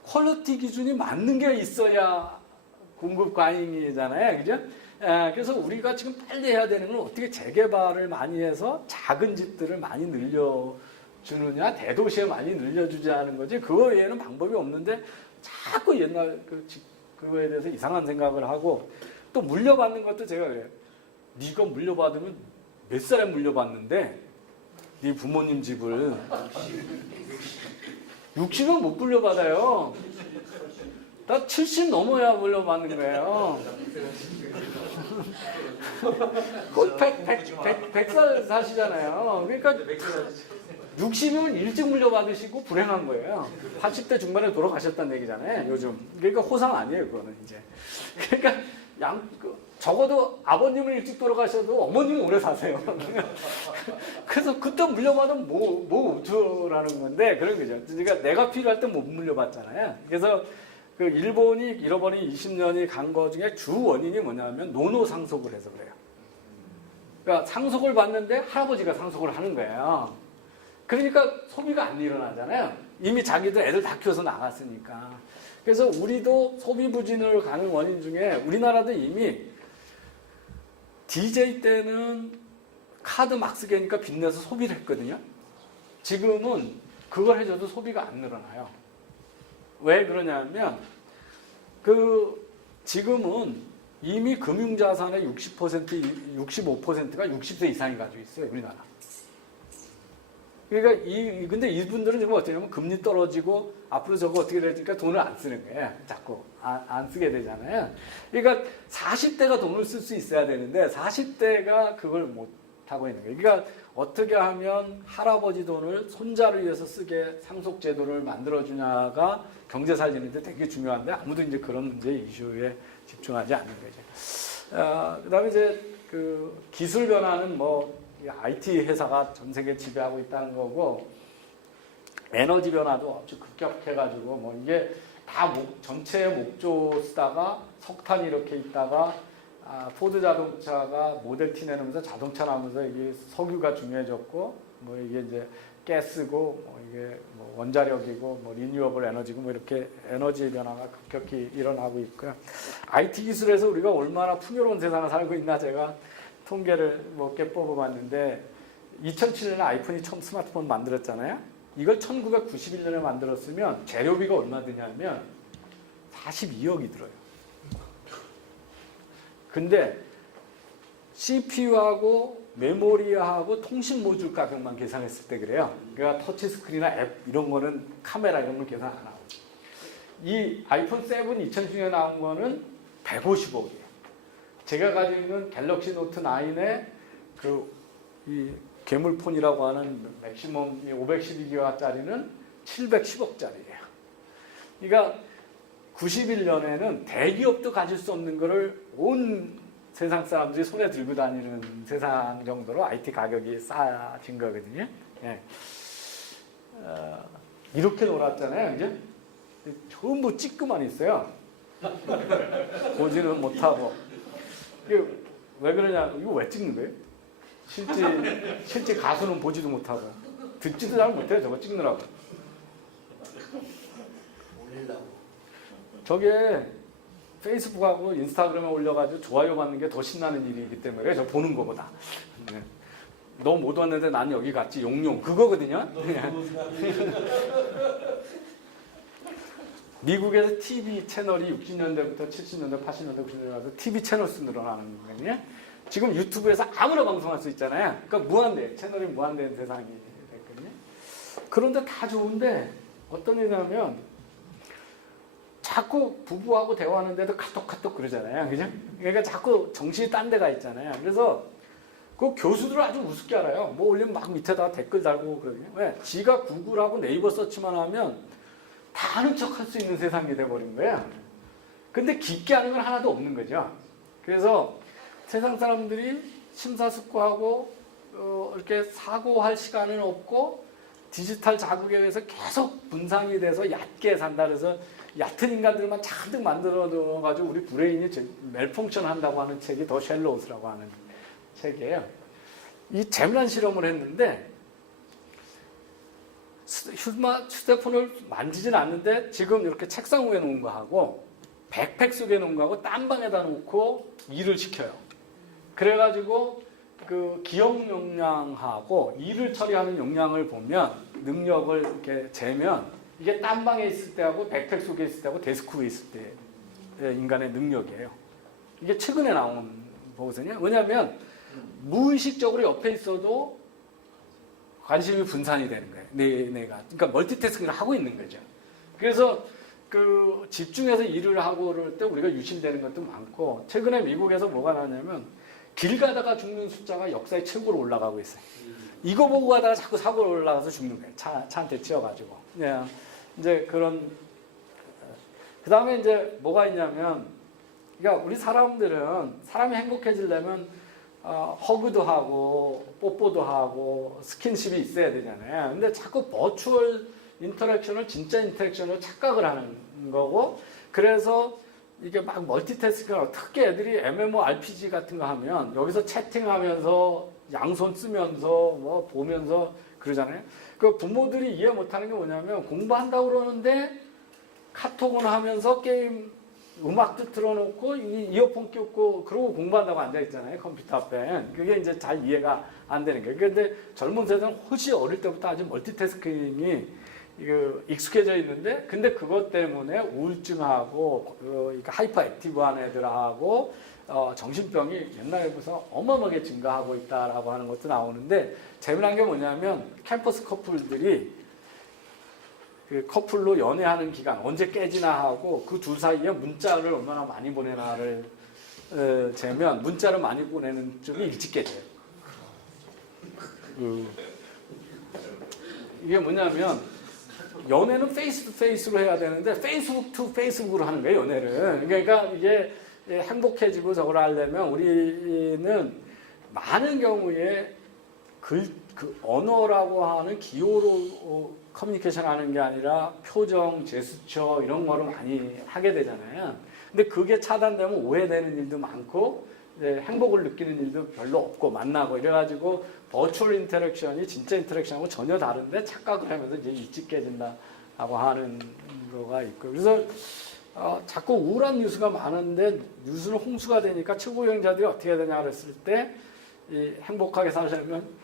퀄리티 기준이 맞는 게 있어야 공급 과잉이잖아요. 그죠? 그래서 우리가 지금 빨리 해야 되는 건 어떻게 재개발을 많이 해서 작은 집들을 많이 늘려주느냐 대도시에 많이 늘려주지 하는 거지 그거 외에는 방법이 없는데 자꾸 옛날 그거에 대해서 이상한 생각을 하고 또 물려받는 것도 제가 그래요. 네가 물려받으면 몇 살에 물려받는데 네 부모님 집을 60은 못 물려받아요. 나 70 넘어야 물려받는 거예요. 거의 100살 사시잖아요. 그러니까 60이면 일찍 물려받으시고 불행한 거예요. 80대 중반에 돌아가셨다는 얘기잖아요. 요즘. 그러니까 호상 아니에요. 그거는 이제. 그러니까 적어도 아버님은 일찍 돌아가셔도 어머님은 오래 사세요. 그래서 그때 물려받으면 뭐 어쩌라는 건데 그런 거죠. 그러니까 내가 필요할 때 못 물려받잖아요. 그래서 그 일본이 잃어버린 20년이 간 거 중에 주 원인이 뭐냐면 노노상속을 해서 그래요. 그러니까 상속을 받는데 할아버지가 상속을 하는 거예요. 그러니까 소비가 안 일어나잖아요. 이미 자기들 애들 다 키워서 나갔으니까. 그래서 우리도 소비 부진을 가는 원인 중에 우리나라도 이미 DJ 때는 카드 막 쓰게 하니까 빚내서 소비를 했거든요. 지금은 그걸 해줘도 소비가 안 늘어나요. 왜 그러냐면 지금은 이미 금융자산의 65%가 60세 이상이 가지고 있어요. 우리나라. 그러니까 근데 이분들은 지금 어떠냐면 금리 떨어지고 앞으로 저거 어떻게 되니까 돈을 안 쓰는 거예요. 자꾸 안 쓰게 되잖아요. 그러니까 40대가 돈을 쓸 수 있어야 되는데 40대가 그걸 못 하고 있는 거예요. 그러니까 어떻게 하면 할아버지 돈을 손자를 위해서 쓰게 상속제도를 만들어주냐가 경제 살리는데 되게 중요한데 아무도 이제 그런 문제 이슈에 집중하지 않는 거죠. 그다음에 이제 그 기술 변화는 뭐 IT 회사가 전 세계 지배하고 있다는 거고 에너지 변화도 아주 급격해가지고 뭐 이게 다 전체의 목조 쓰다가 석탄이 이렇게 있다가 포드 자동차가 모델 T 내놓으면서 자동차 나오면서 이게 석유가 중요해졌고 뭐 이게 이제 가스고 뭐 이게 뭐 원자력이고 뭐 리뉴어블 에너지고 뭐 이렇게 에너지 변화가 급격히 일어나고 있고요. IT 기술에서 우리가 얼마나 풍요로운 세상을 살고 있나 제가 통계를 몇 개 뽑아봤는데 2007년에 아이폰이 처음 스마트폰 만들었잖아요. 이걸 1991년에 만들었으면 재료비가 얼마 드냐면 42억이 들어요. 근데 CPU하고 메모리하고 통신 모듈 가격만 계산했을 때 그래요. 그러니까 터치스크린이나 앱 이런 거는 카메라 이런 건 계산 안 하고. 이 아이폰 7 2010년에 나온 거는 150억이에요. 제가 가지고 있는 갤럭시 노트 9의 이 괴물폰이라고 하는 맥시멈 512기가짜리는 710억짜리예요. 그러니까 91년에는 대기업도 가질 수 없는 거를 온 세상 사람들이 손에 들고 다니는 세상 정도로 IT 가격이 싸진 거거든요. 예. 이렇게 놀았잖아요, 이제. 전부 찌끄만 있어요. 보지는 못하고. 왜 그러냐? 이거 왜 찍는 거예요? 실제 가수는 보지도 못하고 듣지도 잘 못해요. 저거 찍느라고. 올리려고. 저게 페이스북하고 인스타그램에 올려가지고 좋아요 받는 게 더 신나는 일이기 때문에 저 보는 거보다. 네. 너 못 왔는데 난 여기 갔지 용용 그거거든요. 미국에서 TV 채널이 60년대부터 70년대, 80년대, 90년대 가서 TV 채널 수 늘어나는 거거든요. 지금 유튜브에서 아무나 방송할 수 있잖아요. 그러니까 무한대, 채널이 무한대인 세상이 됐거든요. 그런데 다 좋은데 어떤 일이냐면 자꾸 부부하고 대화하는데도 카톡 그러잖아요. 그죠? 그러니까 자꾸 정신이 딴 데가 있잖아요. 그래서 그 교수들은 아주 우습게 알아요. 뭐 올리면 막 밑에다 댓글 달고 그러거든요. 왜? 지가 구글하고 네이버 서치만 하면 다 아는 척 할 수 있는 세상이 돼버린 거야. 근데 깊게 하는 건 하나도 없는 거죠. 그래서 세상 사람들이 심사숙고하고 이렇게 사고할 시간은 없고 디지털 자극에 의해서 계속 분산이 돼서 얕게 산다. 그래서 얕은 인간들만 잔뜩 만들어가지고 우리 브레인이 멜펑션 한다고 하는 책이 더 쉘로우스라고 하는 책이에요. 이 재미난 실험을 했는데 휴대폰을 만지진 않는데 지금 이렇게 책상 위에 놓은 거하고 백팩 속에 놓은 거하고 딴 방에다 놓고 일을 시켜요. 그래가지고 그 기억 용량하고 일을 처리하는 용량을 보면 능력을 이렇게 재면 이게 딴 방에 있을 때하고 백팩 속에 있을 때하고 데스크 위에 있을 때 인간의 능력이에요. 이게 최근에 나온 거거든요. 왜냐하면 무의식적으로 옆에 있어도 관심이 분산이 되는 거예요. 내가. 그러니까 멀티태스킹을 하고 있는 거죠. 그래서 그 집중해서 일을 하고 그럴 때 우리가 유실되는 것도 많고 최근에 미국에서 뭐가 나냐면 길 가다가 죽는 숫자가 역사의 최고로 올라가고 있어요. 이거 보고 가다가 자꾸 사고가 올라가서 죽는 거예요. 차한테 치여가지고. 예. 이제 그런 그 다음에 이제 뭐가 있냐면 그러니까 우리 사람들은 사람이 행복해지려면 허그도 하고 뽀뽀도 하고 스킨십이 있어야 되잖아요. 근데 자꾸 버추얼 인터랙션을 진짜 인터랙션으로 착각을 하는 거고 그래서 이게 막 멀티태스킹을 특히 애들이 MMORPG 같은 거 하면 여기서 채팅하면서 양손 쓰면서 뭐 보면서 그러잖아요. 그 부모들이 이해 못하는 게 뭐냐면 공부한다고 그러는데 카톡은 하면서 게임 음악도 틀어놓고 이어폰 끼고 그러고 공부한다고 앉아있잖아요. 컴퓨터 앞에. 그게 이제 잘 이해가 안 되는 거예요. 그런데 젊은 세대는 훨씬 어릴 때부터 아주 멀티태스킹이 익숙해져 있는데 근데 그것 때문에 우울증하고 그러니까 하이퍼 액티브한 애들하고 정신병이 옛날에 비해서 어마어마하게 증가하고 있다라고 하는 것도 나오는데 재미난 게 뭐냐면 캠퍼스 커플들이 그 커플로 연애하는 기간 언제 깨지나 하고 그 둘 사이에 문자를 얼마나 많이 보내나를 재면 문자를 많이 보내는 쪽이 일찍 깨져요. 이게 뭐냐면 연애는 페이스 투 페이스로 해야 되는데 페이스북 투 페이스북으로 하는 거예요, 연애를. 그러니까 이게 행복해지고 저걸 하려면 우리는 많은 경우에 그 언어라고 하는 기호로 커뮤니케이션 하는 게 아니라 표정, 제스처 이런 거를 많이 하게 되잖아요. 근데 그게 차단되면 오해되는 일도 많고 행복을 느끼는 일도 별로 없고 만나고 이래가지고 버추얼 인터랙션이 진짜 인터랙션하고 전혀 다른데 착각을 하면서 이제 일찍 깨진다고 하는 거가 있고 그래서 자꾸 우울한 뉴스가 많은데 뉴스는 홍수가 되니까 최고위원자들이 어떻게 해야 되냐 그랬을 때 행복하게 살려면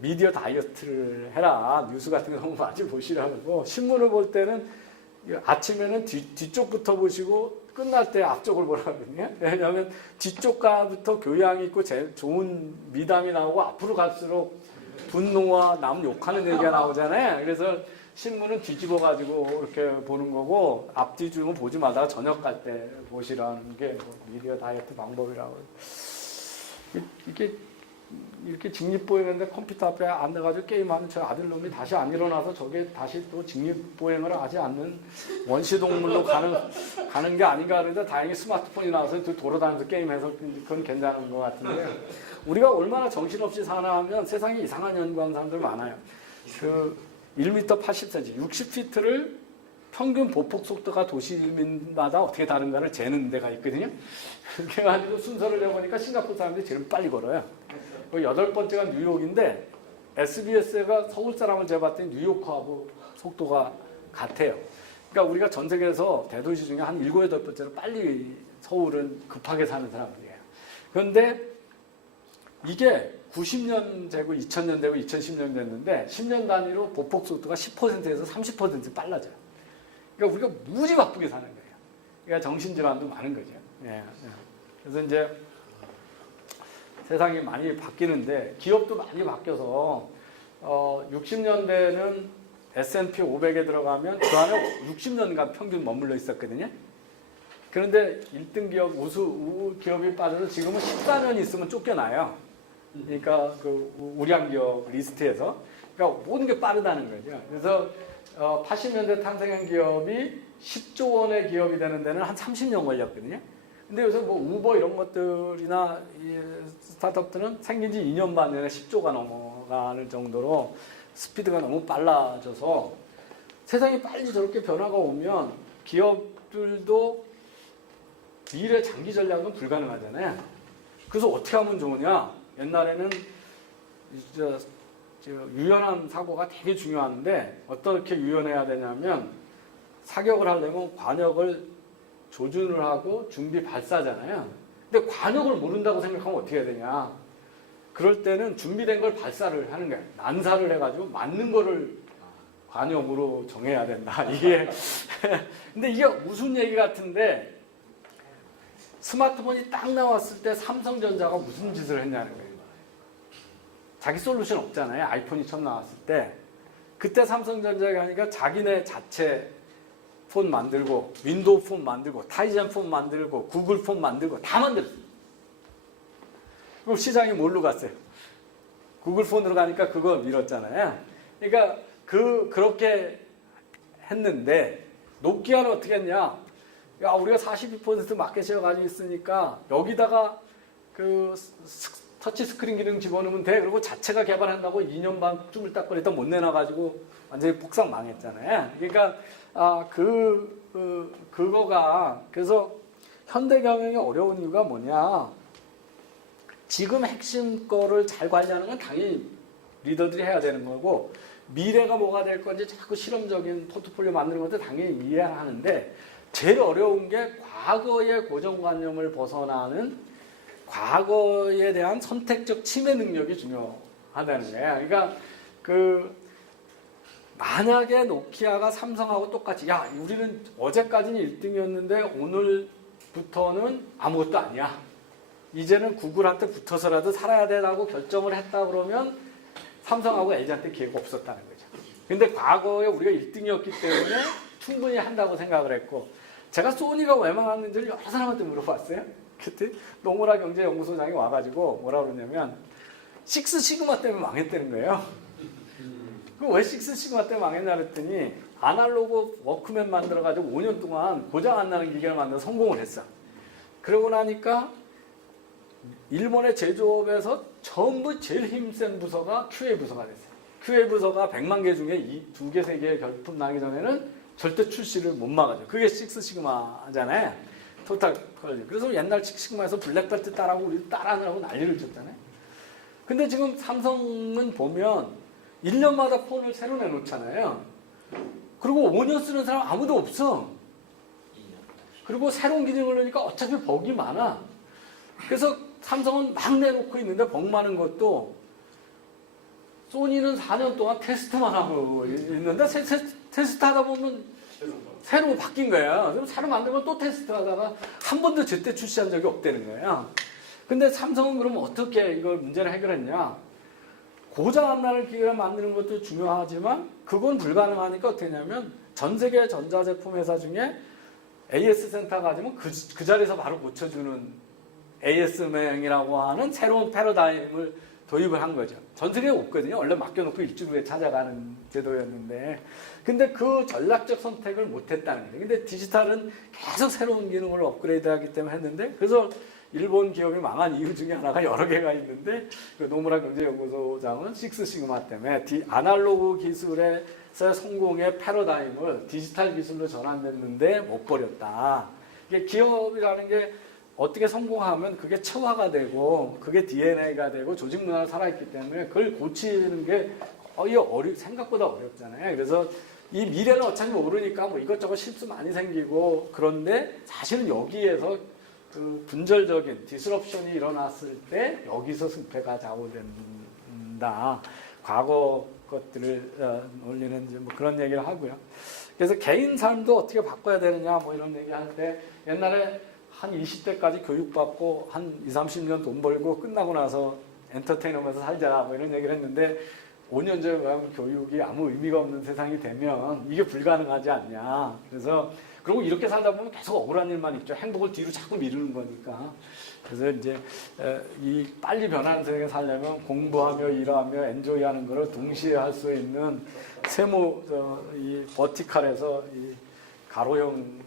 미디어 다이어트를 해라. 뉴스 같은 거 너무 많이 보시라고. 신문을 볼 때는 아침에는 뒤쪽부터 보시고 끝날 때 앞쪽을 보라거든요. 왜냐하면 뒤쪽가부터 교양이 있고 좋은 미담이 나오고 앞으로 갈수록 분노와 남 욕하는 얘기가 나오잖아요. 그래서 신문은 뒤집어가지고 이렇게 보는 거고 앞뒤주는 보지 말다가 저녁 갈 때 보시라는 게 미디어 다이어트 방법이라고. 이게 이렇게 직립보행인데 컴퓨터 앞에 앉아가지고 게임하는 저 아들놈이 다시 안 일어나서 저게 다시 또 직립보행을 하지 않는 원시동물로 가는 게 아닌가 그러는데 다행히 스마트폰이 나와서 또 돌아다니면서 게임해서 그건 괜찮은 것 같은데 우리가 얼마나 정신없이 사나 하면 세상에 이상한 연구하는 사람들 많아요. 그 1m 80cm, 60피트를 평균 보폭 속도가 도시민마다 어떻게 다른가를 재는 데가 있거든요. 그래가지고 순서를 해보니까 싱가포르 사람들이 제일 빨리 걸어요. 그 8번째가 뉴욕인데 SBS가 서울 사람을 재봤더니 뉴욕하고 속도가 같아요. 그러니까 우리가 전 세계에서 대도시 중에 한 7, 8번째로 빨리 서울은 급하게 사는 사람들이에요. 그런데 이게 90년 되고 2000년 되고 2010년 됐는데 10년 단위로 보폭 속도가 10%에서 30% 빨라져요. 그러니까 우리가 무지 바쁘게 사는 거예요. 그러니까 정신질환도 많은 거죠. 예. 그래서 이제 세상이 많이 바뀌는데 기업도 많이 바뀌어서 60년대는 S&P 500에 들어가면 그 안에 60년간 평균 머물러 있었거든요. 그런데 1등 기업, 우수 기업이 빠져서 지금은 14년 있으면 쫓겨나요. 그러니까 그 우량 기업 리스트에서. 그러니까 모든 게 빠르다는 거죠. 그래서 80년대 탄생한 기업이 10조 원의 기업이 되는 데는 한 30년 걸렸거든요. 근데 요새 뭐 우버 이런 것들이나 이 스타트업들은 생긴 지 2년 반 내에 10조가 넘어가는 정도로 스피드가 너무 빨라져서 세상이 빨리 저렇게 변화가 오면 기업들도 미래 장기 전략은 불가능하잖아요. 그래서 어떻게 하면 좋으냐? 옛날에는 유연한 사고가 되게 중요한데 어떻게 유연해야 되냐면 사격을 하려면 관역을 조준을 하고 준비 발사잖아요. 근데 관역을 모른다고 생각하면 어떻게 해야 되냐? 그럴 때는 준비된 걸 발사를 하는 거예요. 난사를 해가지고 맞는 거를 관역으로 정해야 된다. 이게 근데 이게 무슨 얘기 같은데 스마트폰이 딱 나왔을 때 삼성전자가 무슨 짓을 했냐는 거예요. 자기 솔루션 없잖아요. 아이폰이 처음 나왔을 때. 그때 삼성전자가 하니까 자기네 자체 폰 만들고 윈도우 폰 만들고 타이젠 폰 만들고 구글 폰 만들고 다 만들었어요. 그럼 시장이 뭘로 갔어요? 구글 폰으로 가니까 그거 밀었잖아요. 그러니까 그렇게 했는데 노키아는 어떻게 했냐? 야, 우리가 42% 마켓시ェ어 가지고 있으니까 여기다가 그 터치 스크린 기능 집어넣으면 돼. 그리고 자체가 개발한다고 2년 반 쭈물딱거리다 못 내놔가지고 완전히 폭삭 망했잖아요. 그러니까 그거가 그래서 현대경영이 어려운 이유가 뭐냐? 지금 핵심 거를 잘 관리하는 건 당연히 리더들이 해야 되는 거고 미래가 뭐가 될 건지 자꾸 실험적인 포트폴리오 만드는 것도 당연히 이해하는데 제일 어려운 게 과거의 고정관념을 벗어나는 과거에 대한 선택적 침해 능력이 중요하다는 거예요. 그러니까 만약에 노키아가 삼성하고 똑같이 야 우리는 어제까지는 1등이었는데 오늘부터는 아무것도 아니야. 이제는 구글한테 붙어서라도 살아야 되라고 결정을 했다 그러면 삼성하고 LG한테 기회가 없었다는 거죠. 근데 과거에 우리가 1등이었기 때문에 충분히 한다고 생각을 했고 제가 소니가 왜 망했는지를 여러 사람한테 물어봤어요. 그때 노무라 경제연구소장이 와가지고 뭐라 그러냐면 식스 시그마 때문에 망했다는 거예요. 왜 식스 시그마 때문에 망했냐 그랬더니 아날로그 워크맨 만들어가지고 5년 동안 고장 안 나는 기계를 만들어 성공을 했어. 그러고 나니까 일본의 제조업에서 전부 제일 힘센 부서가 QA 부서가 됐어요. QA 부서가 100만 개 중에 2개, 3개의 결품 나기 전에는 절대 출시를 못 막아줘. 그게 식스 시그마잖아요. 토탈 퀄리티. 그래서 옛날 식스시그마에서 블랙벨트 따라하고 우리도 따라하느라고 난리를 쳤잖아요. 근데 지금 삼성은 보면 1년마다 폰을 새로 내놓잖아요. 그리고 5년 쓰는 사람 아무도 없어. 그리고 새로운 기능을 넣으니까 어차피 버기 많아. 그래서 삼성은 막 내놓고 있는데 벅 많은 것도 소니는 4년 동안 테스트만 하고 있는데 테스트 하다 보면 새로 바뀐 거야. 그럼 새로 만들면 또 테스트 하다가 한 번도 제때 출시한 적이 없다는 거야. 근데 삼성은 그럼 어떻게 이걸 문제를 해결했냐? 고장 안 나는 기계를 만드는 것도 중요하지만 그건 불가능하니까 어떻게 했냐면 전 세계 전자제품 회사 중에 AS 센터 가지면 그 자리에서 바로 고쳐주는 AS명이라고 하는 새로운 패러다임을 도입을 한 거죠. 전 세계에 없거든요. 원래 맡겨놓고 일주일 후에 찾아가는 제도였는데 근데 그 전략적 선택을 못했다는 거예요. 근데 디지털은 계속 새로운 기능을 업그레이드하기 때문에 했는데 그래서 일본 기업이 망한 이유 중에 하나가 여러 개가 있는데 그 노무라 경제연구소장은 식스 시그마 때문에 아날로그 기술에서 성공의 패러다임을 디지털 기술로 전환됐는데 못 버렸다. 이게 기업이라는 게 어떻게 성공하면 그게 체화가 되고 그게 DNA가 되고 조직 문화로 살아있기 때문에 그걸 고치는 게 거의 생각보다 어렵잖아요. 그래서 이 미래는 어차피 모르니까 뭐 이것저것 실수 많이 생기고 그런데 사실은 여기에서 그 분절적인 디스럽션이 일어났을 때 여기서 승패가 좌우된다. 과거 것들을 올리는 뭐 그런 얘기를 하고요. 그래서 개인 삶도 어떻게 바꿔야 되느냐 뭐 이런 얘기 하는데 옛날에 한 20대까지 교육받고 한 20, 30년 돈 벌고 끝나고 나서 엔터테인먼트에서 살자 뭐 이런 얘기를 했는데 5년 전에 가면 교육이 아무 의미가 없는 세상이 되면 이게 불가능하지 않냐. 그래서 그리고 이렇게 살다 보면 계속 억울한 일만 있죠. 행복을 뒤로 자꾸 미루는 거니까. 그래서 이제 이 빨리 변하는 세상에 살려면 공부하며 일하며 엔조이하는 거를 동시에 할 수 있는 이 버티칼에서 이 가로형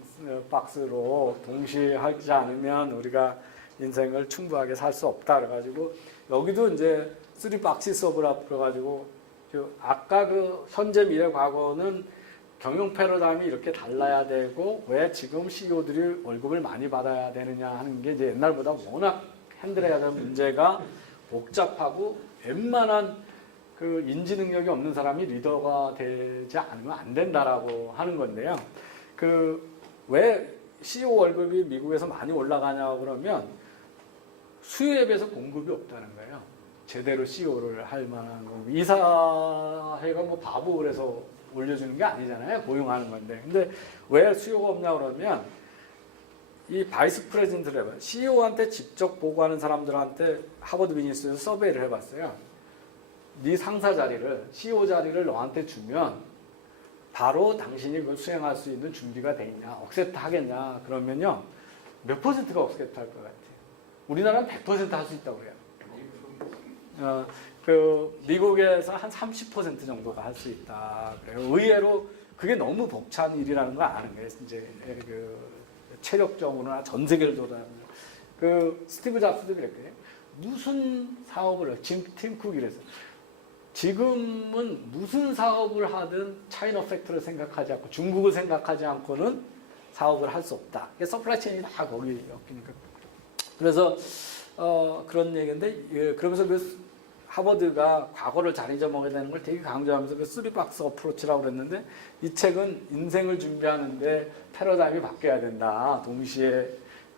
박스로 동시에 하지 않으면 우리가 인생을 충분하게 살 수 없다 그래가지고 여기도 이제 3박스 오브 그래가지고 아까 그 현재 미래 과거는 경영 패러다임이 이렇게 달라야 되고 왜 지금 CEO들이 월급을 많이 받아야 되느냐 하는 게 이제 옛날보다 워낙 핸들해야 되는 문제가 복잡하고 웬만한 그 인지 능력이 없는 사람이 리더가 되지 않으면 안 된다라고 하는 건데요. 왜 CEO 월급이 미국에서 많이 올라가냐고 그러면 수요에 비해서 공급이 없다는 거예요. 제대로 CEO를 할 만한 거. 이사회가 뭐 바보 그래서 올려주는 게 아니잖아요. 고용하는 건데. 근데 왜 수요가 없냐 그러면 이 바이스 프레젠트를 CEO한테 직접 보고하는 사람들한테 하버드 비즈니스에서 서베이를 해봤어요. 네 상사 자리를 CEO 자리를 너한테 주면 바로 당신이 그걸 수행할 수 있는 준비가 돼 있냐, 억셉트 하겠냐, 그러면요, 몇 퍼센트가 억셉트 할 것 같아요? 우리나라는 100% 할 수 있다고 그래요. 미국에서 한 30% 정도가 할 수 있다 그래요. 의외로 그게 너무 벅찬 일이라는 걸 아는 거예요. 이제 체력적으로나 전 세계를 돌아다니는. 스티브 잡스도 그랬거든요. 무슨 사업을, 지금 팀 쿡이래서 지금은 무슨 사업을 하든 차이나 팩터를 생각하지 않고 중국을 생각하지 않고는 사업을 할 수 없다. 서플라이 체인이 다 거기 엮이니까. 그래서 그런 얘기인데, 그러면서 하버드가 과거를 잘 잊어먹어야 되는 걸 되게 강조하면서 쓰리박스 어프로치라고 그랬는데, 이 책은 인생을 준비하는데 패러다임이 바뀌어야 된다. 동시에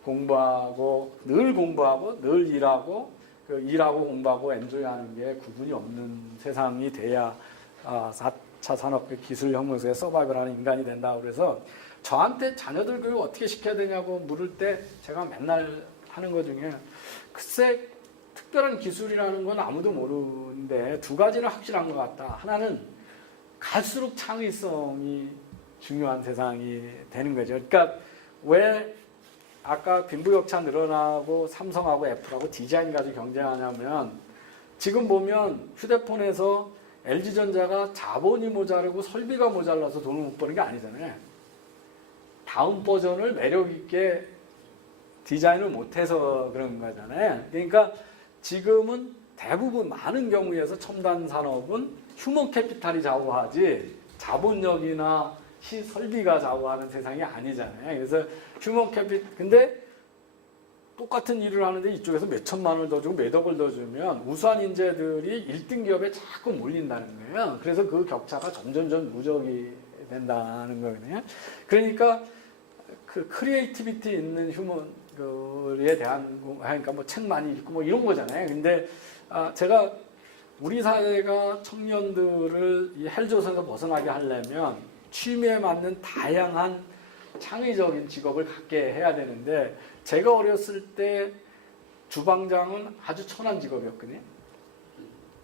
공부하고 늘 일하고 일하고 공부하고 엔조이하는 게 구분이 없는 세상이 돼야 4차 산업 기술혁명 속에 서바이벌하는 인간이 된다. 그래서 저한테 자녀들 교육 어떻게 시켜야 되냐고 물을 때 제가 맨날 하는 것 중에, 글쎄 특별한 기술이라는 건 아무도 모르는데 두 가지는 확실한 것 같다. 하나는 갈수록 창의성이 중요한 세상이 되는 거죠. 그러니까 왜 아까 빈부격차 늘어나고 삼성하고 애플하고 디자인 가지고 경쟁하냐면, 지금 보면 휴대폰에서 LG전자가 자본이 모자르고 설비가 모자라서 돈을 못 버는 게 아니잖아요. 다음 버전을 매력 있게 디자인을 못해서 그런 거잖아요. 그러니까 지금은 대부분 많은 경우에서 첨단 산업은 휴먼 캐피탈이 좌우하지 자본력이나 설비가 좌우하는 세상이 아니잖아요. 그래서 휴먼 캐피탈, 근데 똑같은 일을 하는데 이쪽에서 몇 천만 원을 더 주고 몇 억을 더 주면 우수한 인재들이 1등 기업에 자꾸 몰린다는 거예요. 그래서 그 격차가 점점점 누적이 된다는 거거든요. 그러니까 그 크리에이티비티 있는 휴먼에 대한, 그러니까 뭐 책 많이 읽고 뭐 이런 거잖아요. 근데 제가 우리 사회가 청년들을 이 헬조선에서 벗어나게 하려면 취미에 맞는 다양한 창의적인 직업을 갖게 해야 되는데, 제가 어렸을 때 주방장은 아주 천한 직업이었거든요.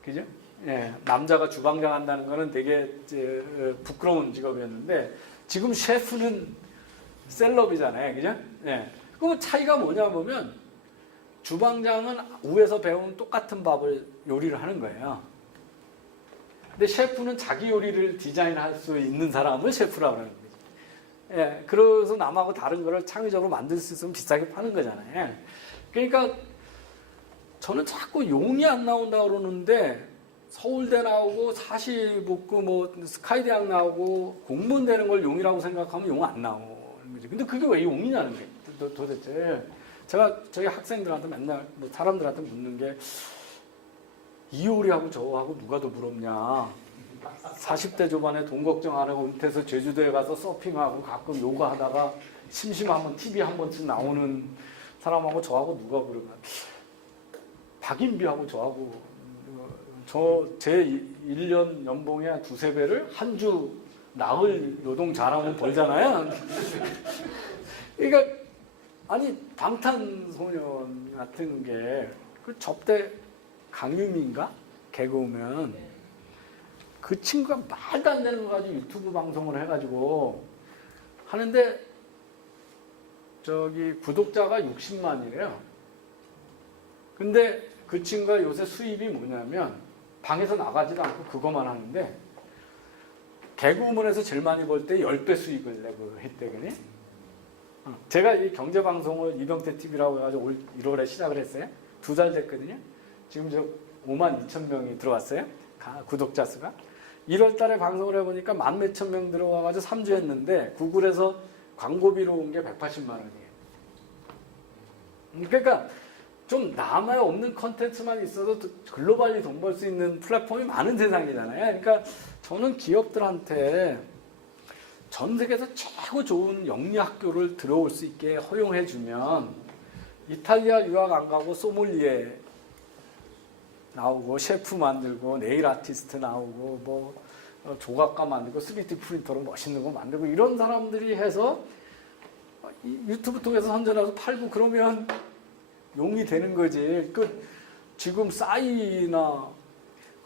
그죠? 예, 남자가 주방장 한다는 거는 되게 부끄러운 직업이었는데, 지금 셰프는 셀럽이잖아요. 그죠? 예. 그럼 차이가 뭐냐 보면, 주방장은 위에서 배운 똑같은 밥을 요리를 하는 거예요. 근데 셰프는 자기 요리를 디자인할 수 있는 사람을 셰프라고 하는 거죠. 예, 그래서 남하고 다른 거를 창의적으로 만들 수 있으면 비싸게 파는 거잖아요. 그러니까 저는 자꾸 용이 안 나온다고 그러는데, 서울대 나오고 사시복고 뭐 스카이대학 나오고 공무원 되는 걸 용이라고 생각하면 용 안 나오는 거죠. 근데 그게 왜 용이냐는 거예요. 도대체 제가 저희 학생들한테 맨날 뭐 사람들한테 묻는 게, 이 요리하고 저하고 누가 더 부럽냐. 40대 초반에 돈 걱정 안 하고 은퇴해서 제주도에 가서 서핑하고 가끔 요가 하다가 심심하면 TV 한 번쯤 나오는 사람하고 저하고 누가 부르냐. 박인비하고 저하고, 제 1년 연봉의 한 2~3배를 한 주 나흘 노동 잘하면 벌잖아요. 그러니까 아니 방탄소년 같은 게 그 접대 강유미인가? 개그우먼 그 친구가 말도 안 되는 거 가지고 유튜브 방송을 해가지고 하는데, 저기 구독자가 60만이래요. 근데 그 친구가 요새 수입이 뭐냐면, 방에서 나가지도 않고 그거만 하는데, 개그우먼에서 제일 많이 벌 때 10배 수익을 내고 했대거든요. 제가 이 경제방송을 이병태 TV라고 해가지고 올 1월에 시작을 했어요. 2달 됐거든요. 지금 저 52,000명이 들어왔어요. 구독자 수가. 1월 달에 방송을 해보니까 10,000몇 명 들어와가지고 3주 했는데, 구글에서 광고비로 온 게 180만 원이에요. 그러니까 좀 남아에 없는 컨텐츠만 있어도 글로벌리 돈 벌 수 있는 플랫폼이 많은 세상이잖아요. 그러니까 저는 기업들한테 전 세계에서 최고 좋은 영리학교를 들어올 수 있게 허용해주면, 이탈리아 유학 안 가고 소믈리에 나오고 셰프 만들고 네일 아티스트 나오고 뭐 조각가 만들고 3D 프린터로 멋있는 거 만들고 이런 사람들이 해서 유튜브 통해서 선전해서 팔고 그러면 용이 되는 거지. 지금 싸이나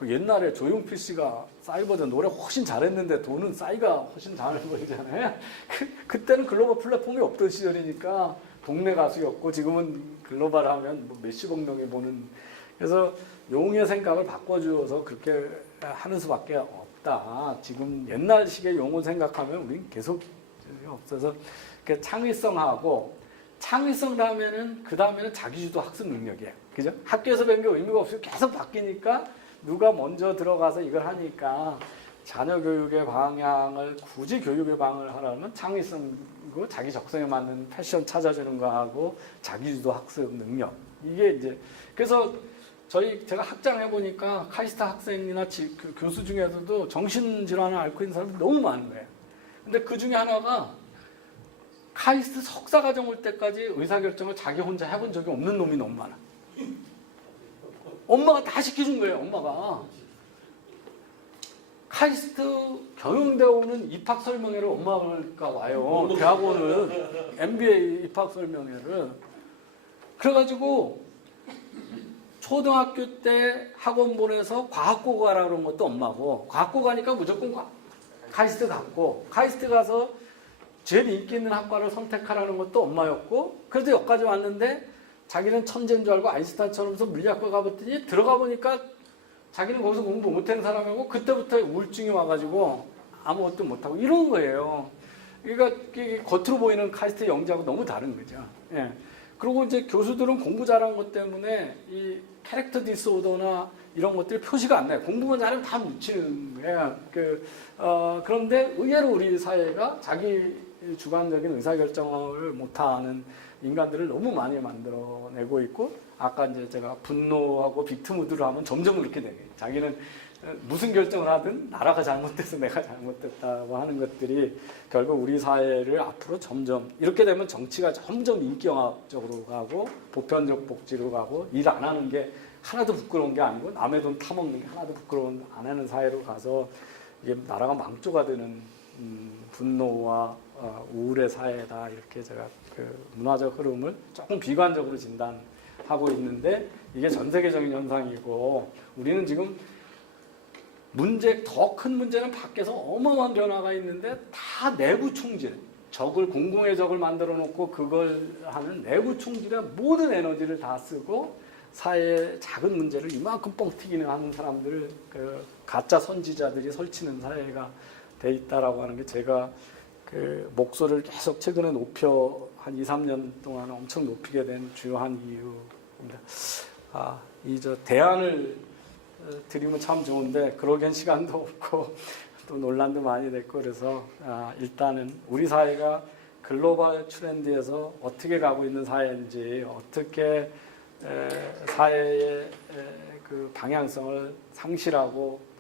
그 옛날에 조용필 씨가 싸이보다 노래 훨씬 잘했는데 돈은 싸이가 훨씬 잘 벌잖아요. 그때는 글로벌 플랫폼이 없던 시절이니까 동네 가수였고 지금은 글로벌 하면 뭐 몇십억 명이 보는. 그래서 용의 생각을 바꿔주어서 그렇게 하는 수밖에 없다. 지금 옛날식의 용어 생각하면 우린 계속 없어서 창의성하고 창의성이라면은 그 다음에는 자기주도 학습 능력이에요. 그죠? 학교에서 배운 게 의미가 없이 계속 바뀌니까 누가 먼저 들어가서 이걸 하니까 자녀 교육의 방향을 굳이 교육의 방향을 하려면 창의성이고 자기 적성에 맞는 패션 찾아주는 거하고 자기주도 학습 능력. 이게 이제 그래서 제가 학장해 보니까 카이스트 학생이나 교수 중에서도 정신질환을 앓고 있는 사람이 너무 많은 거예요. 근데 그 중에 하나가 카이스트 석사 과정 올 때까지 의사결정을 자기 혼자 해본 적이 없는 놈이 너무 많아. 엄마가 다 시켜준 거예요, 엄마가. 카이스트 경영대 오는 입학 설명회를 엄마가 와요. 대학원은 MBA 입학 설명회를. 그래가지고 초등학교 때 학원 보내서 과학고 가라 그런 것도 엄마고, 과학고 가니까 무조건 카이스트 갔고, 카이스트 가서 제일 인기 있는 학과를 선택하라는 것도 엄마였고, 그래도 여기까지 왔는데 자기는 천재인 줄 알고 아인슈타인처럼 물리학과 가봤더니 들어가 보니까 자기는 거기서 공부 못하는 사람이고 그때부터 우울증이 와가지고 아무것도 못하고 이런 거예요. 그러니까 겉으로 보이는 카이스트 영재하고 너무 다른 거죠. 예. 그리고 이제 교수들은 공부 잘한 것 때문에 이 캐릭터 디스오더나 이런 것들이 표시가 안 나요. 공부만 잘하면 다 묻히는 거예요. 그런데 의외로 우리 사회가 자기 주관적인 의사결정을 못하는 인간들을 너무 많이 만들어내고 있고, 아까 이제 제가 분노하고 빅트무드를 하면 점점 그렇게 되게 자기는 무슨 결정을 하든 나라가 잘못돼서 내가 잘못됐다고 하는 것들이 결국 우리 사회를 앞으로 점점 이렇게 되면 정치가 점점 인기영합적으로 가고 보편적 복지로 가고 일 안 하는 게 하나도 부끄러운 게 아니고 남의 돈 타먹는 게 하나도 부끄러운 안 하는 사회로 가서 이게 나라가 망조가 되는 분노와 우울의 사회다, 이렇게 제가 그 문화적 흐름을 조금 비관적으로 진단하고 있는데, 이게 전 세계적인 현상이고 우리는 지금 더 큰 문제는 밖에서 어마어마한 변화가 있는데 다 내부 총질, 공공의 적을 만들어 놓고 그걸 하는 내부 총질에 모든 에너지를 다 쓰고 사회의 작은 문제를 이만큼 뻥튀기는 하는 사람들을 가짜 선지자들이 설치는 사회가 돼 있다라고 하는 게 제가 그 목소리를 계속 최근에 한 2, 3년 동안 엄청 높이게 된 주요한 이유입니다. 대안을 드리면 참 좋은데 그러기엔 시간도 없고 또 논란도 많이 됐고, 그래서 일단은 우리 사회가 글로벌 트렌드에서 어떻게 가고 있는 사회인지, 어떻게 사회의 그 방향성을 상실하고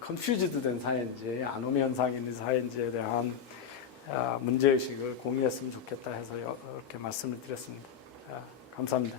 컨퓨즈드 된 사회인지, 아노미 현상이 있는 사회인지에 대한 문제의식을 공유했으면 좋겠다 해서 이렇게 말씀을 드렸습니다. 감사합니다.